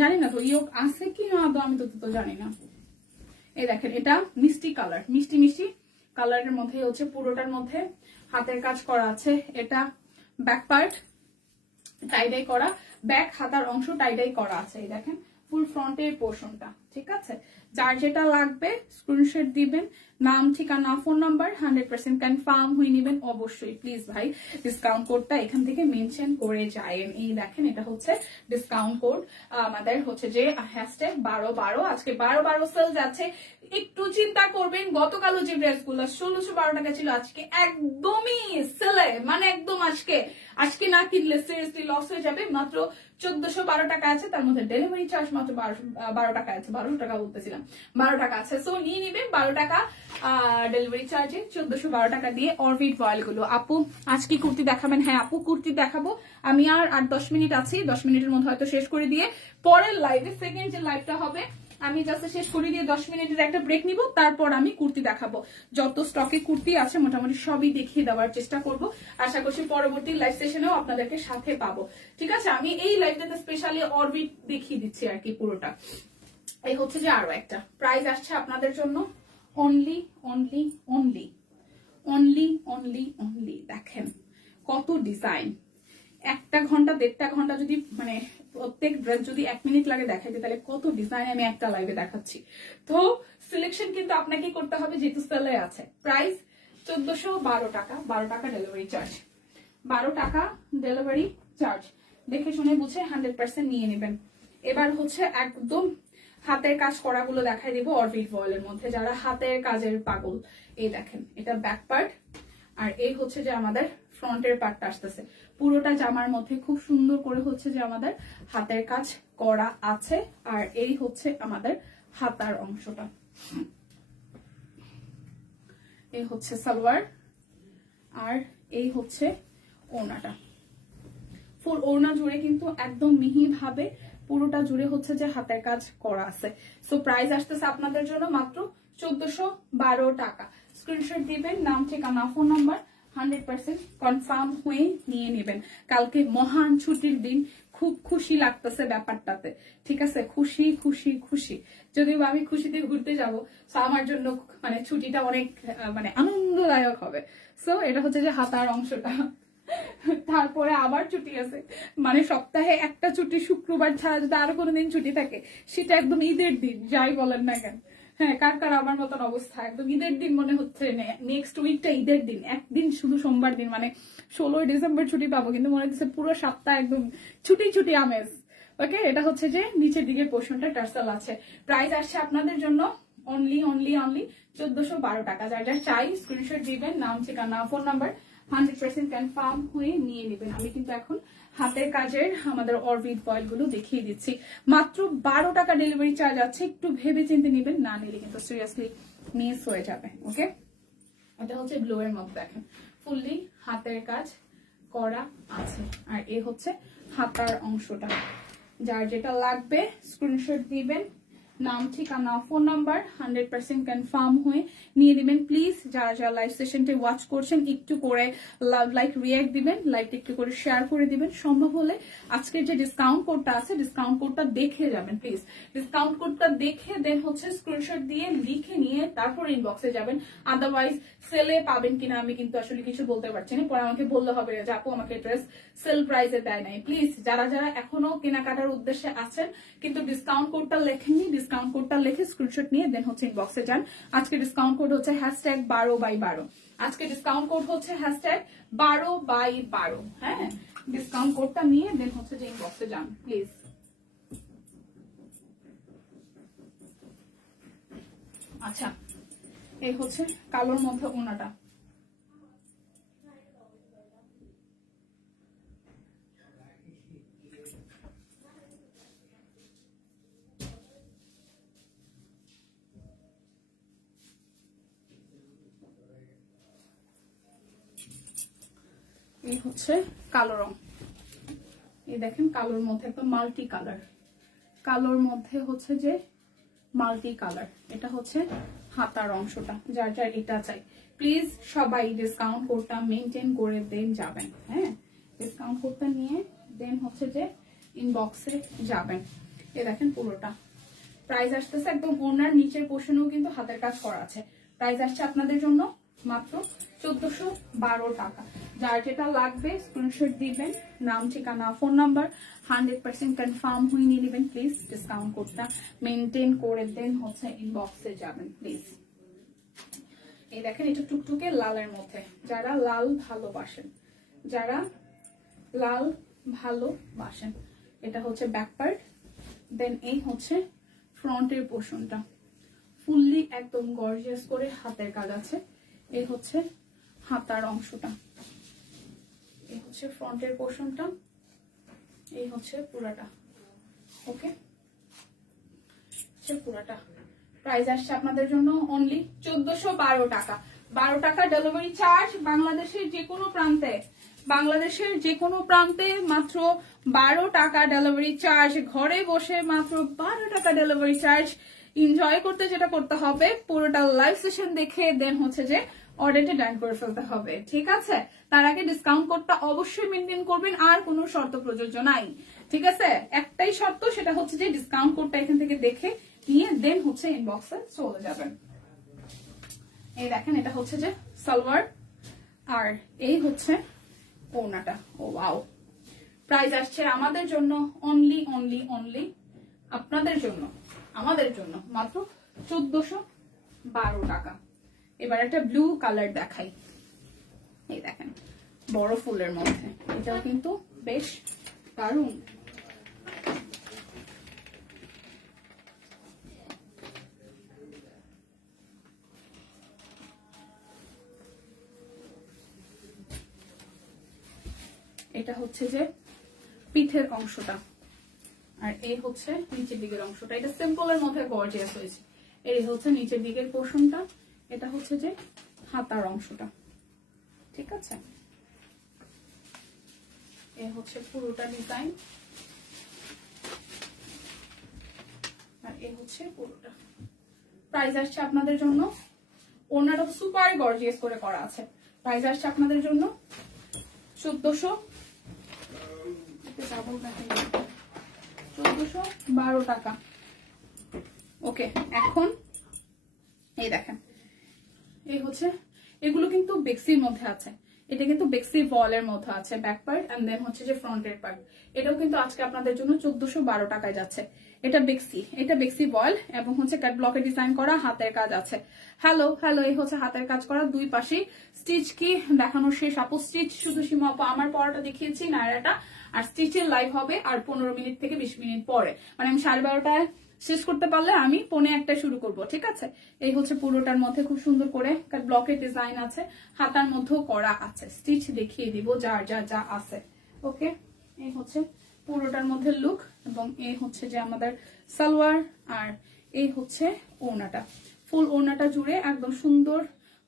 জানি না তো ইয়োগ আছে কি না, আমি তো জানি না। এই দেখেন এটা মিষ্টি কালার, মিষ্টি মিষ্টি কালারের মধ্যে হচ্ছে পুরোটার মধ্যে হাতের কাজ করা আছে। এটা ব্যাক পার্ট টাইডাই করা, ব্যাক হাতার অংশ টাইডাই করা আছে। এই দেখেন ফুল ফ্রন্টের পোর্শনটা। ঠিক আছে, যার যেটা লাগবে স্ক্রিনশট দিবেন, নাম ঠিকানা ফোন নাম্বার 100% কনফার্ম হয়ে নেবেন। অবশ্যই প্লিজ ভাই ডিসকাউন্ট কোডটা এখান থেকে মেনশন করে যায়েন। এই দেখেন এটা হচ্ছে ডিসকাউন্ট কোড আমাদের হচ্ছে যে হ্যাশট্যাগ 1212। আজকে 1212 সেল যাচ্ছে। একটু চিন্তা করবেন, গতকালও যে ড্রেসগুলো 1612 টাকা ছিল আজকে একদমই সেলে, মানে একদম আজকে না কিনলে সিরিয়াসলি লস হয়ে যাবে। মাত্র 1412 টাকা আছে, তার মধ্যে ডেলিভারি চার্জ মাত্র 12 টাকা আছে, 1200 টাকা বলতেছিলাম, 12 টাকা আছে। সো নিয়ে নিবেন 12 টাকা ডেলিভারি চার্জে 1412 টাকা দিয়ে অরবিট ভয়েল গুলো। আপু আজ কি কুর্তি দেখাবেন? হ্যাঁ আপু কুর্তি দেখাবো আমি। আর 8-10 মিনিট আছি, 10 মিনিটের মধ্যে হয়তো শেষ করে দিয়ে পরের লাইভে, সেকেন্ড যে লাইভটা হবে আমি জাস্ট শেষ করে দিয়ে 10 মিনিটের একটা ব্রেক নিব, তারপর আমি কুর্তি দেখাবো। যত স্টকে কুর্তি আছে মোটামুটি সবই দেখিয়ে দেওয়ার চেষ্টা করব। আশা করছি পরবর্তী লাইভ সেশনেও আপনাদেরকে সাথে পাবো। ঠিক আছে, আমি এই লাইভটাতে স্পেশালি অরবিট দেখিয়ে দিচ্ছি আর কি পুরোটা। এই হচ্ছে যে আরো একটা প্রাইস আসছে আপনাদের জন্য only only only only only only. দেখেন কত ডিজাইন, 1 ঘন্টা 1.5 ঘন্টা যদি মানে প্রত্যেক ড্রেস যদি 1 মিনিট লাগে দেখাইতে, তাহলে কত ডিজাইন আমি একটা লাইভে দেখাচ্ছি। তো সিলেকশন কিন্তু আপনাকে করতে হবে, যেহেতু সেলে আছে। প্রাইস 1412 টাকা, 12 টাকা ডেলিভারি চার্জ, 12 টাকা ডেলিভারি চার্জ। দেখে শুনে বুঝে 100% নিয়ে নেবেন। এবার হচ্ছে একদম হাতের কাজ করাগুলো দেখাই দিব অরবিট ভয়েলের মধ্যে, যারা হাতের কাজের পাগল। এই দেখেন এটা ব্যাক পার্ট, আর এই হচ্ছে যে আমাদের ফ্রন্টের পার্টটা আসতেছে। পুরোটা জামার মধ্যে খুব সুন্দর করে হচ্ছে যে আমাদের হাতের কাজ করা আছে। আর এই হচ্ছে আমাদের হাতার অংশটা। এই হচ্ছে সালোয়ার, আর এই হচ্ছে ওড়নাটা। ফুল ওড়না জুড়ে কিন্তু একদম মিহি ভাবে পুরোটা জুড়ে হচ্ছে যে হাতের কাজ করা আছে। সো প্রাইস আসতেছে আপনাদের জন্য মাত্র 1412 টাকা। স্ক্রিনশট দিবেন, নাম ঠিকানা ফোন নাম্বার 100% কনফার্ম হয়ে নিয়ে নেবেন। কালকে মহান ছুটির দিন, খুব খুশি লাগতেছে ব্যাপারটাতে, ঠিক আছে? খুশি খুশি খুশি, যদিও আমি খুশিতে ঘুরতে যাব, সো আমার জন্য মানে ছুটিটা অনেক মানে আনন্দদায়ক হবে। সো এটা হচ্ছে যে হাতার অংশটা। তারপরে আবার ছুটি আছে, মানে সপ্তাহে একটা ছুটি শুক্রবার ছাড়া যদি আরো কোনোদিন ছুটি থাকে সেটা একদম ঈদের দিন, যাই বলেন না কেন। হ্যাঁ, কার কার আমার মতন অবস্থা, একদম ঈদের দিন মনে হচ্ছে নেক্সট উইকটা ঈদের দিন, একদিন শুধু সোমবার দিন, মানে 16 ডিসেম্বর ছুটি পাবো, কিন্তু মনে হচ্ছে পুরো সপ্তাহ একদম ছুটি ছুটি আমেজ। ওকে, এটা হচ্ছে যে নিচের দিকের পোর্শনটা টার্সেল আছে। প্রাইস আসছে আপনাদের জন্য অনলি 1412 টাকা। যার যা চাই স্ক্রিনশট দিবেন, নাম ঠিকানা ফোন নাম্বার 100% কনফার্ম হয়ে নিয়ে নেবেন। আমি কিন্তু এখন হাতের কাজের আমাদের অরবিট বয়েল গুলো দেখিয়ে দিচ্ছি। মাত্র 12 টাকা ডেলিভারি চার্জ আছে, একটু ভেবে চিন্তে নেবেন, না নিলে কিন্তু সিরিয়াসলি মিস হয়ে যাবে। ওকে, এটা হচ্ছে ব্লু এর মধ্যে, দেখেন ফুললি হাতের কাজ করা আছে। আর এই হচ্ছে হাতার অংশটা। যার যেটা লাগবে স্ক্রিনশট দিবেন, নাম ঠিকানা ফোন নাম্বার 100% কনফার্ম হয়ে নিয়ে দিবেন। প্লিজ যারা যারা লাইভ সেশনটি ওয়াচ করছেন একটু করে লাইক রিয়াক্ট দিবেন, লাইক একটু করে শেয়ার করে দিবেন। সম্ভব হলে আজকের যে ডিসকাউন্ট কোডটা আছে ডিসকাউন্ট কোডটা দেখে যাবেন প্লিজ। ডিসকাউন্ট কোডটা দেখে দেন হচ্ছে স্ক্রিনশট দিয়ে লিখে নিয়ে তারপর ইনবক্সে যাবেন। আদারওয়াইজ সেলে পাবেন কিনা আমি কিন্তু আসলে কিছু বলতে পারছি না, পরে আমাকে বললে হবে যে আপু আমাকে ড্রেস সেল প্রাইসে দেয় নাই। প্লিজ যারা যারা এখনো কেনাকাটার উদ্দেশ্যে আছেন কিন্তু ডিসকাউন্ট কোডটা লেখেননি, ডিসকাউন্ট কোডটা লিখে স্ক্রিনশট নিয়ে দেন হচ্ছে ইনবক্সে যান। আজকে ডিসকাউন্ট কোড হচ্ছে #12/12। আজকে ডিসকাউন্ট কোড হচ্ছে #12/12। হ্যাঁ, ডিসকাউন্ট কোডটা নিয়ে দেন হচ্ছে যে ইনবক্সে যান প্লিজ। আচ্ছা, এই হচ্ছে কালোর মধ্যে ওনাটা। এই হচ্ছে কালো রং, এই দেখেন কালোর মধ্যে একদম মাল্টি কালার, কালোর মধ্যে হচ্ছে যে মাল্টি কালার। এটা হচ্ছে হাতার অংশটা। যার যার এটা চাই প্লিজ সবাই ডিসকাউন্ট কোডটা মেনটেন করে দেন যাবেন। হ্যাঁ, ডিসকাউন্ট কোডটা নিয়ে দেন হচ্ছে যে ইনবক্সে যাবেন। এই দেখেন পুরোটা প্রাইস আসতেছে একদম ওনার নিচের পোর্শনেও কিন্তু হাতের কাজ করা আছে। প্রাইস আসছে আপনাদের জন্য মাত্র 1412 টাকা। যার যেটা লাগবে স্ক্রিনশট দিবেন, নাম ঠিকানা ফোন নাম্বার 100% কনফার্ম হয়ে নিয়ে নেবেন। প্লিজ ডিসকাউন্ট কোডটা মেনটেন করে দেন হচ্ছে ইনবক্সে যাবেন প্লিজ। এই দেখেন এটা টুকটুকে লালের মধ্যে, যারা লাল ভালোবাসেন, যারা লাল ভালোবাসেন, এটা হচ্ছে ব্যাক পার্ট। দেন এই হচ্ছে ফ্রন্টের পোর্শনটা, ফুললি একদম গর্জিয়াস করে হাতের কাজ আছে। এই হচ্ছে হাতার অংশটা, এই হচ্ছে ফ্রন্টের পোর্শনটা, এই হচ্ছে পুরাটা। ওকে, পুরাটা প্রাইস আসছে আপনাদের জন্য অনলি 1412 টাকা। 12 টাকা ডেলিভারি চার্জ বাংলাদেশের যে কোনো প্রান্তে, বাংলাদেশের যে কোনো প্রান্তে মাত্র 12 টাকা ডেলিভারি চার্জ। ঘরে বসে মাত্র 12 টাকা ডেলিভারি চার্জ। এনজয় করতে যেটা করতে হবে পুরোটা লাইভ সেশন দেখে দেন হচ্ছে যে অর্ডারটা ডান করে ফেলতে হবে, ঠিক আছে? তার আগে ডিসকাউন্ট কোডটা অবশ্যই মেনটেন করবেন, আর কোনো শর্ত প্রযোজ্য নাই, ঠিক আছে? একটাই শর্ত, সেটা হচ্ছে যে ডিসকাউন্ট কোডটা এখান থেকে দেখে নিয়ে দেন হচ্ছে ইনবক্সে চলে যাবেন। এই দেখেন এটা হচ্ছে যে সালোয়ার, আর এই হচ্ছে ওড়নাটা। ও ওয়াও, প্রাইস আসছে আমাদের জন্য অনলি আপনাদের জন্য, আমাদের জন্য মাত্র 1412 টাকা। এবার একটা ব্লু কালার দেখাই, এই দেখেন বড় ফুলের মধ্যে, এটাও কিন্তু বেশ দারুণ। এটা হচ্ছে যে পিঠের অংশটা, আর এই হচ্ছে নিচের দিকের অংশটা। এটা সিম্পলের মধ্যে গর্জিয়াস হয়েছে। এই হচ্ছে নিচের দিকের পোর্শনটা, এটা হচ্ছে যে হাতার অংশটা, ঠিক আছে, এই হচ্ছে পুরোটা ডিজাইন, আর এই হচ্ছে পুরোটা। প্রাইস আসছে আপনাদের জন্য, ওনাটা সুপার গর্জিয়াস করে করা আছে। প্রাইস আসছে আপনাদের জন্য 1412 টাকা। ওকে, এখন এই দেখেন, এই হচ্ছে, এগুলো কিন্তু বেক্সির মধ্যে আছে, এটা কিন্তু বেক্সি বলের মধ্যে আছে ব্যাক পার্ট, এন্ড দেন হচ্ছে যে ফ্রন্টের পার্ট। এটাও কিন্তু আজকে আপনাদের জন্য 1412 টাকায় যাচ্ছে। এটা বেক্সি বল এবং হচ্ছে কাট ব্লকে ডিজাইন করা, হাতের কাজ আছে। হ্যালো হ্যালো, এই হচ্ছে হাতের কাজ করা, দুই পাশে স্টিচ কি দেখানো শেষ আপু? স্টিচ শুধু সীমা আপু আমার পড়াটা দেখিয়েছি নায়রাটা, আর স্টিচের লাইভ হবে আর 15 মিনিট থেকে 20 মিনিট পরে, মানে আমি 12:30টায় শেষ করতে পারলে আমি 1:45 শুরু করব, ঠিক আছে। এই হচ্ছে পুরোটার মধ্যে খুব সুন্দর করে কাট ব্লকের ডিজাইন আছে, হাতার মধ্যেও করা আছে, স্টিচ দেখিয়ে দিব যার যা যা আছে। ওকে, এই হচ্ছে পুরোটার মধ্যে লুক, এবং এই হচ্ছে যে আমাদের সালোয়ার, আর এই হচ্ছে ওড়নাটা, ফুল ওড়নাটা জুড়ে একদম সুন্দর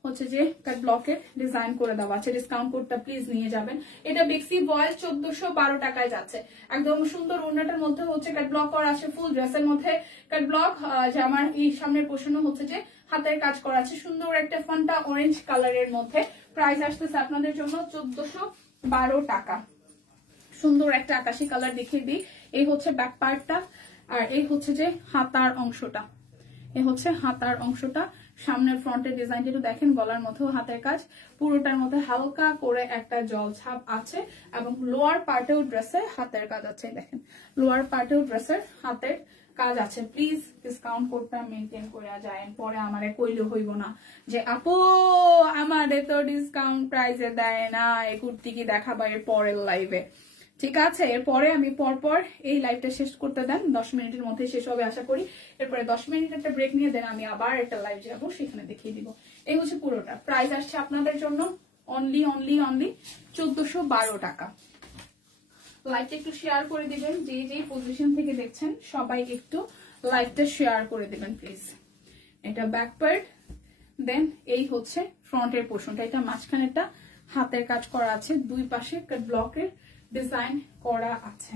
হচ্ছে যে কাট ব্লকের ডিজাইন করে দেওয়া আছে। ডিসকাউন্ট কোডটা প্লিজ নিয়ে যাবেন। এটা বেক্সি বয়েল 1412 টাকায় যাচ্ছে। একদম সুন্দর ওড়নাটার মধ্যে হচ্ছে কাট ব্লক করা আছে, ফুল ড্রেসের মধ্যে কাট ব্লক, যে আমার এই সামনের পোর্শনও হচ্ছে যে হাতের কাজ করা আছে, সুন্দর একটা ফন্টা অরেঞ্জ কালারের মধ্যে। প্রাইস আসতেছে আপনাদের জন্য 1412 টাকা। সুন্দর একটা আকাশি কালার দেখিয়ে দিই, এই হচ্ছে ব্যাক পার্টটা, আর এই হচ্ছে যে হাতার অংশটা, এই হচ্ছে হাতার অংশটা। সামনের ফ্রন্টের ডিজাইনটা একটু দেখেন, গলার মধ্যেও হাতের কাজ, পুরোটার মধ্যে হালকা করে একটা জল ছাপ আছে, এবং লোয়ার পার্টেও ড্রেসে হাতের কাজ আছে। দেখেন লোয়ার পার্টেও ড্রেসের হাতের কাজ আছে। প্লিজ ডিসকাউন্ট কোডটা মেনটেন করে যায়, পরে আমারে কইলে হইব না যে আপু আমাদের তো ডিসকাউন্ট প্রাইসে দেয় না, এই কুর্তি কি দেখাবো এর পরের লাইভে, ঠিক আছে। এরপরে আমি পরপর এই লাইভটা শেষ করতে দেন, 10 মিনিটের মধ্যে শেষ হবে আশা করি। এরপরে 10 মিনিট একটা ব্রেক নিয়ে দেন, আমি আবার একটা লাইভ যাবো, সেখানে দেখিয়ে দিব। এই হচ্ছে পুরোটা। প্রাইস আসছে আপনাদের জন্য অনলি 1412 টাকা। লাইভটা একটু শেয়ার করে দিবেন, যে যে পজিশন থেকে দেখছেন সবাই একটু লাইভটা শেয়ার করে দিবেন প্লিজ। এটা ব্যাক পার্ট, দেন এই হচ্ছে ফ্রন্টের পোর্শনটা, এটা মাঝখানেটা হাতের কাজ করা আছে, দুই পাশে ব্লকের ডিজাইন করা আছে।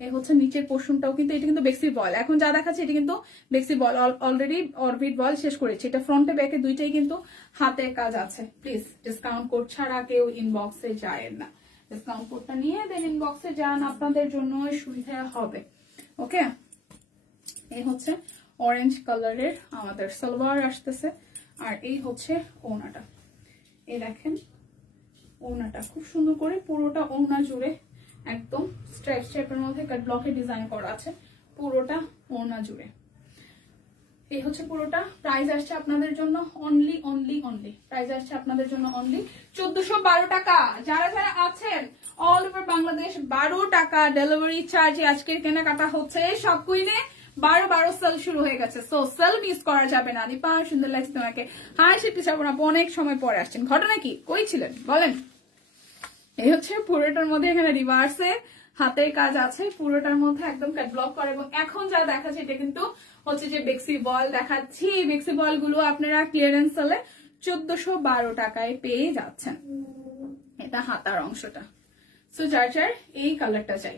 এই হচ্ছে নিচের পোর্শনটাও কিন্তু, এটা কিন্তু বেক্সি বল, এখন যা দেখাচ্ছে এটা কিন্তু বেক্সি বল, অলরেডি অরবিট বল শেষ করেছে। এটা ফ্রন্টে ব্যাকে দুইটাই কিন্তু হাতের কাজ আছে। প্লিজ ডিসকাউন্ট কোড ছাড়া কেউ ইনবক্সে যায় না, ডিসকাউন্ট কোডটা নিয়ে দেন ইনবক্সে যান, আপনাদের জন্য সুবিধা হবে। ওকে, এই হচ্ছে অরেঞ্জ কালারের আমাদের সালোয়ার আসতেছে, আর এই হচ্ছে ওড়নাটা। এই দেখেন ওড়নাটা খুব সুন্দর করে পুরোটা ওড়না জুড়ে একদম স্ট্রাইপ স্ট্রাইপের মধ্যে কাট ব্লকে ডিজাইন করা আছে, পুরোটা ওড়না জুড়ে। এই হচ্ছে পুরোটা। প্রাইস আসছে আপনাদের জন্য অনলি প্রাইস আসছে আপনাদের জন্য অনলি 1412 টাকা। যারা যারা আছেন অল ওভার বাংলাদেশ 12 টাকা ডেলিভারি চার্জে আজকের কেনাকাটা হচ্ছে। সব কুইনে 12 সেল শুরু হয়ে গেছে, সো সেল মিস করা যাবে না। দীপা সুন্দর লাগছে তোমাকে, হাই শিল্পী শ্রাবণ আপু, অনেক সময় পরে আসছেন, ঘটনা কি কই ছিলেন বলেন। এই হচ্ছে পুরোটার মধ্যে এখানে রিভার্সে হাতের কাজ আছে, পুরোটার মধ্যে একদম কাট ব্লক করে, এবং এখন যা দেখাচ্ছে এটা কিন্তু হচ্ছে যে বেক্সি বল দেখাচ্ছি। বেক্সি বল গুলো আপনারা ক্লিয়ারেন্স সেলে 1412 টাকায় পেয়ে যাচ্ছেন। এটা হাতার অংশটা। সো যার যার এই কালারটা চাই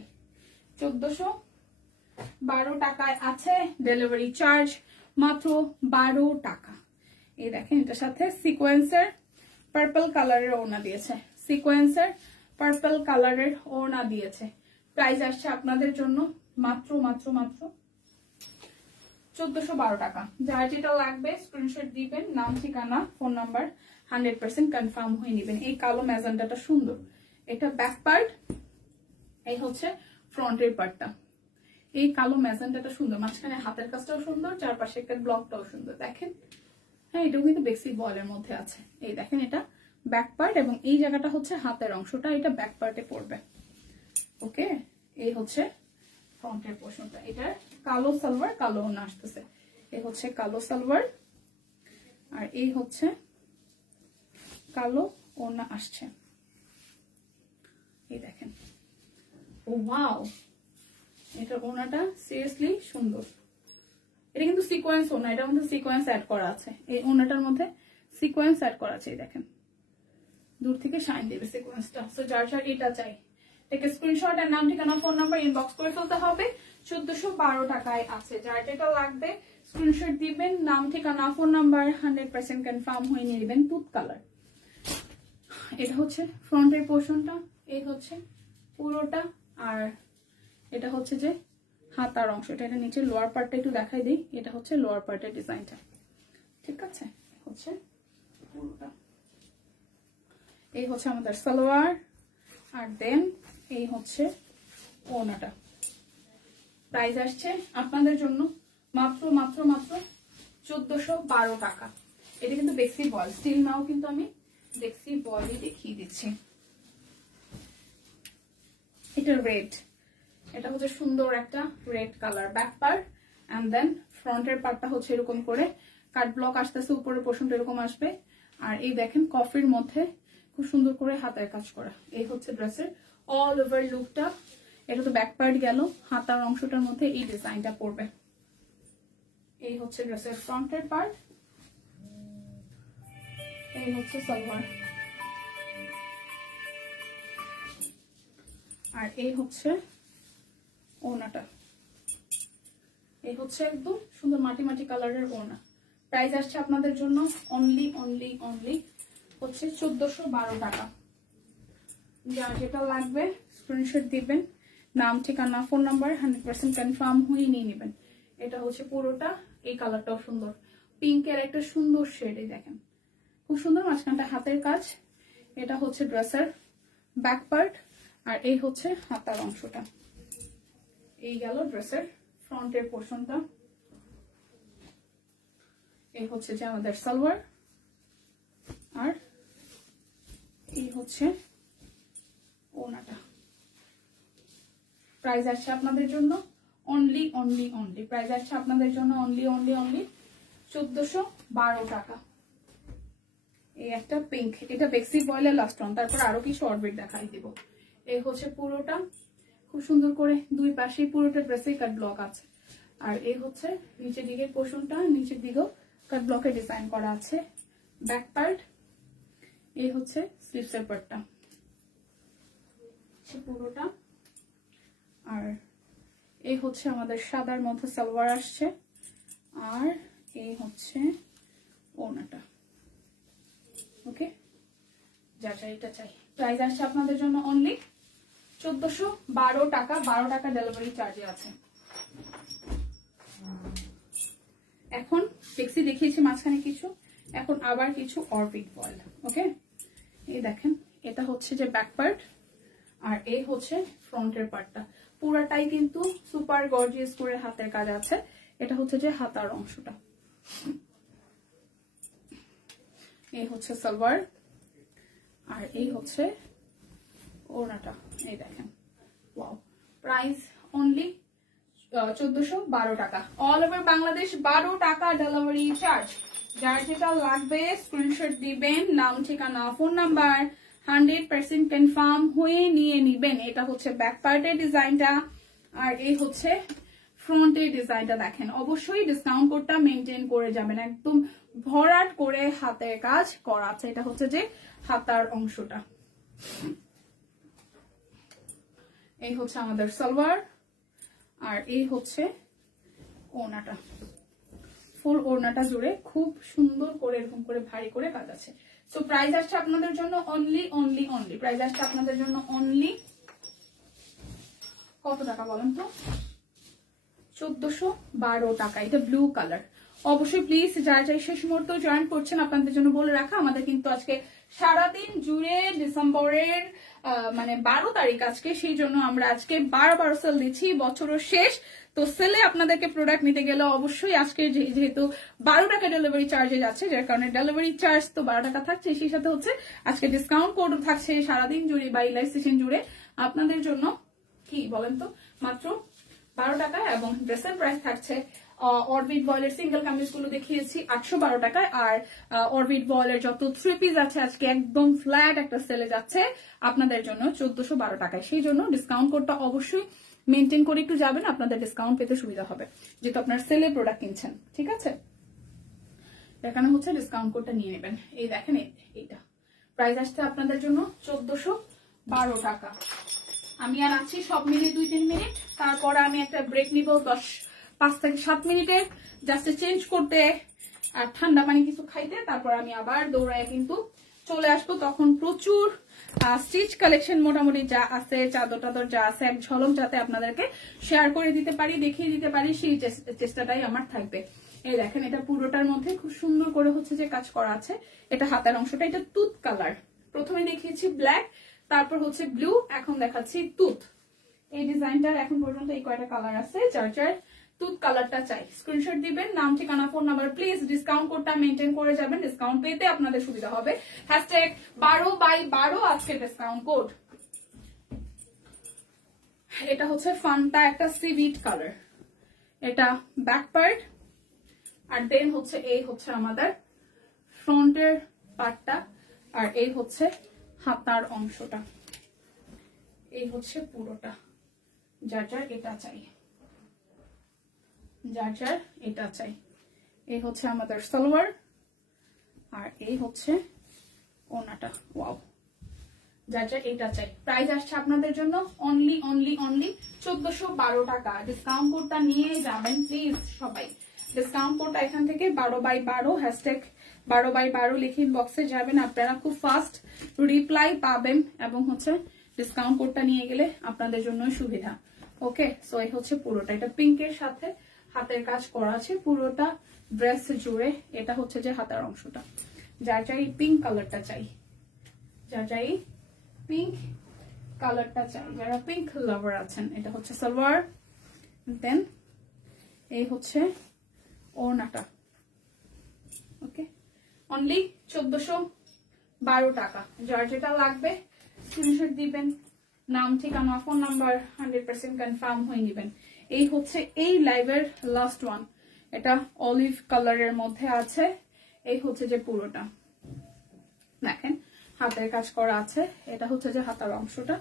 1412 টাকায় আছে, ডেলিভারি চার্জ মাত্র 12 টাকা। এই দেখেন এটার সাথে সিকোয়েন্সের পার্পল কালারের ওড়না দিয়েছে, সিকোয়েন্সের পার্পল কালারের ওড়না দিয়েছে। প্রাইস আসছে আপনাদের জন্য মাত্র 1412 টাকা। যার যেটা লাগবে স্ক্রিনশট দিবেন, নাম ঠিকানা ফোন নাম্বার 100% কনফার্ম হয়ে নেবেন। এই কালো ম্যাজেন্টাটা সুন্দর, এটা ব্যাক পার্ট, এই হচ্ছে ফ্রন্টের পার্টটা। এই কালো ম্যাজেন্টাটা সুন্দর, মাঝখানে হাতের কাজটাও সুন্দর, চারপাশে একটা ব্লকটাও সুন্দর। দেখেন হ্যাঁ, এটাও কিন্তু বেক্সি বলের মধ্যে আছে। এই দেখেন এটা ব্যাক পার্ট, এবং এই জায়গাটা হচ্ছে হাতের অংশটা, এটা ব্যাক পার্টে পড়বে। ওকে, এই হচ্ছে ফ্রন্টের পোর্শনটা। এটার কালো সালোয়ার, কালো ওড়না আসতেছে। এই হচ্ছে কালো সালোয়ার, আর এই হচ্ছে কালো ওড়না আসছে। এই দেখেন, ও ওয়াও, এটার ওড়নাটা সিরিয়াসলি সুন্দর। এটা কিন্তু সিকোয়েন্স ওড়না, এটার মধ্যে সিকোয়েন্স অ্যাড করা আছে, এই ওড়নাটার মধ্যে সিকোয়েন্স অ্যাড করা আছে। এই দেখেন দূর থেকে শাইন দেবে সিকোয়েন্সটা। সো যার যার এটা চাই এটাকে স্ক্রিনশট আর নাম ঠিকানা ফোন নাম্বার ইনবক্স করে ফেলতে হবে। 1412 টাকায় আছে। যার যেটা লাগবে স্ক্রিনশট দিবেন, নাম ঠিকানা ফোন নাম্বার 100% কনফার্ম হয়ে নিয়ে নেবেন। তুত কালার, এটা হচ্ছে ফ্রন্টের পোর্শনটা, এই হচ্ছে পুরোটা, আর এটা হচ্ছে যে হাতার অংশটা। এটা নিচে লোয়ার পার্টটা একটু দেখাই দিই, এটা হচ্ছে লোয়ার পার্টের ডিজাইনটা, ঠিক আছে? হচ্ছে পুরোটা, এই হচ্ছে আমাদের সালোয়ার, আর দেন এই হচ্ছে ওড়নাটা। প্রাইস আসছে আপনাদের জন্য মাত্র মাত্র মাত্র 1412 টাকা। এটা কিন্তু বেক্সি বল, স্টিল নাও কিন্তু আমি বেক্সি বলই দেখিয়ে দিচ্ছি। এটা রেড, এটা হচ্ছে সুন্দর একটা red colour back part, and then ফ্রন্টের পার্টটা হচ্ছে এরকম করে কাট ব্লক আসতেছে, উপরের পোর্শনটা এরকম আসবে। আর এই দেখেন কফির মধ্যে খুব সুন্দর করে হাতায় কাজ করা। এই হচ্ছে ড্রেসের অল ওভার লুকটা। এটা তো ব্যাক পার্ট গেল, হাতার অংশটার মধ্যে এই ডিজাইনটা পড়বে। এই হচ্ছে ড্রেসের ফ্রন্টের পার্ট, এই হচ্ছে সালোয়ার, আর এই হচ্ছে ওড়নাটা। এই হচ্ছে একদম সুন্দর মাটি মাটি কালারের ওড়না। প্রাইস আসছে আপনাদের জন্য অনলি অনলি অনলি হচ্ছে 1412 টাকা। যার যেটা লাগবে স্ক্রিনশট দিবেন, নাম ঠিকানা ফোন নাম্বার 100% কনফার্ম হয়ে নিয়ে নেবেন। এটা হচ্ছে পুরোটা, এই কালারটাও সুন্দর, পিঙ্কের একটা সুন্দর শেড, এই দেখেন খুব সুন্দর, মাঝখানটা হাতের কাজ। এটা হচ্ছে ড্রেসের ব্যাক পার্ট, আর এই হচ্ছে হাতার অংশটা। এই গেল ড্রেসের ফ্রন্টের পোর্শনটা। এই হচ্ছে যে আমাদের সালোয়ার, আর এই হচ্ছে ওড়নাটা। প্রাইস আসছে আপনাদের জন্য অনলি অনলি অনলি, প্রাইস আসছে আপনাদের জন্য অনলি অনলি অনলি 1412 টাকা। এই একটা পিঙ্ক, এটা বেক্সি বয়েলের লাস্ট ওয়ান, তারপর আরো কিছু অরবিট দেখাই দিব। এই হচ্ছে পুরোটা, খুব সুন্দর করে দুই পাশে পুরোটা ড্রেসে কাট ব্লক আছে। আর এই হচ্ছে নিচের দিকের পোর্শনটা, নিচের দিকেও কাট ব্লকের ডিজাইন করা আছে। ব্যাক পার্ট, এই হচ্ছে স্লিভসের পার্টটা পুরোটা, আর এই হচ্ছে আমাদের সাদার মধ্যে সালোয়ার আসছে, আর এই হচ্ছে ওড়নাটা। ওকে, যা চাই এটা চাই। প্রাইস আসছে আপনাদের জন্য অনলি 1412 টাকা, 12 টাকা ডেলিভারি চার্জে আছে। এখন বেক্সি দেখিয়েছি মাঝখানে কিছু, এখন আবার কিছু অরবিট বয়েল। ওকে, এই দেখেন এটা হচ্ছে যে ব্যাক পার্ট, আর এই হচ্ছে ফ্রন্টের পার্টটা। পুরাটাই কিন্তু সুপার গর্জিয়াস করে হাতের কাজ আছে। এটা হচ্ছে যে হাতার অংশটা। এই হচ্ছে সালোয়ার, আর এই হচ্ছে ওড়নাটা। এই দেখেন, ওয়াও। প্রাইস অনলি 1412 টাকা, অল ওভার বাংলাদেশ 12 টাকা ডেলিভারি চার্জ। যার যেটা লাগবে স্ক্রিনশট দিবেন, নাম ঠিকানা ফোন নাম্বার 100% কনফার্ম হয়ে নিয়ে নিবেন। এটা হচ্ছে ব্যাক পার্টের ডিজাইনটা, আর এই হচ্ছে ফ্রন্টের ডিজাইনটা। দেখেন অবশ্যই ডিসকাউন্ট কোডটা মেনটেন করে যাবেন, একদম ভরাট করে হাতের কাজ করা আছে। এটা হচ্ছে যে হাতার অংশটা। এই হচ্ছে আমাদের সালোয়ার, আর এই হচ্ছে ওড়নাটা। ফুল ওড়নাটা জুড়ে খুব সুন্দর করে এরকম করে ভারী করে কাজ আছে। সো প্রাইস আসছে আপনাদের জন্য অনলি অনলি অনলি, প্রাইস আসছে আপনাদের জন্য অনলি কত টাকা বলেন তো? 1412 টাকা। এটা ব্লু কালার। অবশ্যই প্লিজ যারা যারা শেষ মুহূর্তে জয়েন করছেন, আপনাদের জন্য বলে রাখা, আমাদের কিন্তু আজকে সারাদিন জুড়ে ডিসেম্বরের 12 তারিখ আজকে, সেই জন্য আমরা আজকে 12 সেল দিচ্ছি, বছরের শেষ। তো সেলে আপনাদেরকে প্রোডাক্ট নিতে গেলে অবশ্যই আজকে যেহেতু 12 টাকা ডেলিভারি চার্জে যাচ্ছে, যার কারণে ডেলিভারি চার্জ তো 12 টাকা থাকছে, সেই সাথে হচ্ছে আজকে ডিসকাউন্ট কোড থাকছে সারাদিন জুড়ে বা লাইভ সেশন জুড়ে আপনাদের জন্য। কি বলেন তো, মাত্র 12 টাকা। এবং ড্রেসের প্রাইস থাকছে অরবিট বয়েলের সিঙ্গেল কামিজ গুলো দেখিয়েছি 812 টাকায়, আর অরবিট বয়েলের যত 3 পিস আছে আজকে একদম ফ্ল্যাট একটা সেলে যাচ্ছে আপনাদের জন্য 1412 টাকায়। সেই জন্য ডিসকাউন্ট কোডটা অবশ্যই মেনটেন করে একটু যাবেন, আপনাদের ডিসকাউন্ট পেতে সুবিধা হবে, যেহেতু আপনার সেলে প্রোডাক্ট কিনছেন। ঠিক আছে, এখানে হচ্ছে ডিসকাউন্ট কোডটা নিয়ে নেবেন। এই দেখেন এইটা প্রাইস আসছে আপনাদের জন্য 1412 টাকা। আমি আর আছি সব মিলে 2-3 মিনিট, তারপর আমি একটা ব্রেক নিব 5 থেকে 7 মিনিটের, জাস্ট চেঞ্জ করতে আর ঠান্ডা পানি কিছু খাইতে, তারপর আমি আবার দৌড়ায় কিন্তু চলে আসবো। তখন প্রচুর স্টিচ কালেকশন মোটামুটি যা আছে, চাদর টাদর যা আছে এক ঝলক যাতে আপনাদেরকে শেয়ার করে দিতে পারি, দেখিয়ে দিতে পারি, সেই চেষ্টাটাই আমার থাকবে। এই দেখেন, এটা পুরোটার মধ্যে খুব সুন্দর করে হচ্ছে যে কাজ করা আছে। এটা হাতের অংশটা, এটা তুত কালার। প্রথমে দেখিয়েছি ব্ল্যাক, তারপর হচ্ছে ব্লু, এখন দেখাচ্ছি তুত। এই ডিজাইনটার এখন পর্যন্ত এই কয়টা কালার আছে। যার যার তুত কালারটা চাই স্ক্রিনশট দিবেন, নাম ঠিকানা ফোন নাম্বার, প্লিজ ডিসকাউন্ট কোডটা মেনটেন করে যাবেন, ডিসকাউন্ট পেতে আপনাদের সুবিধা হবে। #12/12 আজকে ডিসকাউন্ট কোড। এটা হচ্ছে ফান্টা একটা সিভিট কালার, এটা ব্যাক পার্ট, আর দেন হচ্ছে এই হচ্ছে আমাদের ফ্রন্টের পার্টটা, আর এই হচ্ছে হাতার অংশটা, এই হচ্ছে পুরোটা। যার যার এটা চাই, যার যার এটা চাই। এই হচ্ছে আমাদের সালোয়ার, আর এই হচ্ছে ওনাটা। ওয়াও, যার যার এটা চাই। প্রাইস আসছে আপনাদের জন্য অনলি 1412 টাকা। ডিসকাউন্ট কোডটা নিয়ে যাবেন প্লিজ সবাই। ডিসকাউন্ট কোডটা এখান থেকে 12/12 #12/12 লিখে ইনবক্সে যাবেন, আপনারা খুব ফাস্ট রিপ্লাই পাবেন, এবং হচ্ছে ডিসকাউন্ট কোডটা নিয়ে গেলে আপনাদের জন্য সুবিধা। ওকে, সো এই হচ্ছে পুরোটা, এটা পিঙ্কের সাথে হাতের কাজ করা আছে পুরোটা ড্রেস জুড়ে। এটা হচ্ছে যে হাতার অংশটা। যার যাই পিঙ্ক কালারটা চাই, যার যাই পিঙ্ক কালারটা চাই, যারা পিঙ্ক লাভার আছেন, এটা হচ্ছে সালোয়ার, দেন এই হচ্ছে ওড়নাটা। ওকে, অনলি 1412 টাকা। যার যেটা লাগবে স্ক্রিনশট দিবেন, নাম ঠিকানা ফোন নাম্বার 100% কনফার্ম হয়ে নেবেন। এই হচ্ছে এই লাইভের লাস্ট ওয়ান, এটা অলিভ কালারের মধ্যে আছে। এই হচ্ছে যে পুরোটা দেখেন হাতের কাজ করা আছে, এটা হচ্ছে যে হাতার অংশটা।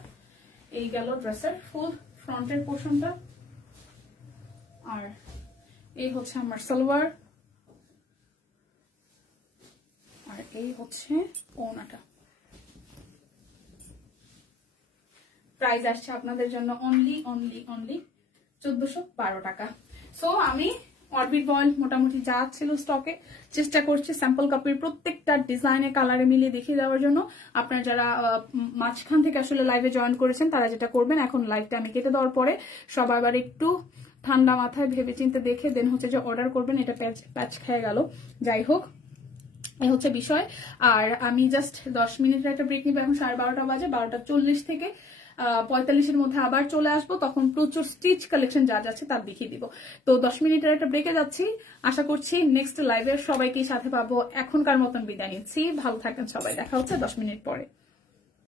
এই গেল ড্রেসের ফুল ফ্রন্টের পোর্শনটা, আর এই হচ্ছে আমার সালোয়ার, আর এই হচ্ছে ওড়নাটা। প্রাইস আসছে আপনাদের জন্য অনলি 1412 টাকা। সো আমি অরবিট বয়েল মোটামুটি যা ছিল স্টকে চেষ্টা করছি স্যাম্পল কপির প্রত্যেকটা ডিজাইনে কালারে মিলিয়ে দেখিয়ে দেওয়ার জন্য। আপনারা যারা মাঝখান থেকে আসলে লাইভে জয়েন করেছেন তারা যেটা করবেন, এখন লাইভটা আমি কেটে দেওয়ার পরে সবাই আবার একটু ঠান্ডা মাথায় ভেবে চিন্তে দেখে দেন হচ্ছে যে অর্ডার করবেন। এটা প্যাচ খেয়ে গেল, যাই হোক এই হচ্ছে বিষয়। আর আমি জাস্ট 10 মিনিটের একটা ব্রেক নিব, এখন 12:30 বাজে। 12:40 থেকে 45-এর মধ্যে আবার চলে আসবো, তখন প্রচুর স্টিচ কালেকশন যা যাচ্ছে তার দেখিয়ে দিব। তো 10 মিনিটের একটা ব্রেকে যাচ্ছি, আশা করছি নেক্সট লাইভে সবাইকে সাথে পাবো। এখনকার মতন বিদায় নিচ্ছি, ভালো থাকেন সবাই, দেখা হচ্ছে 10 মিনিট পরে।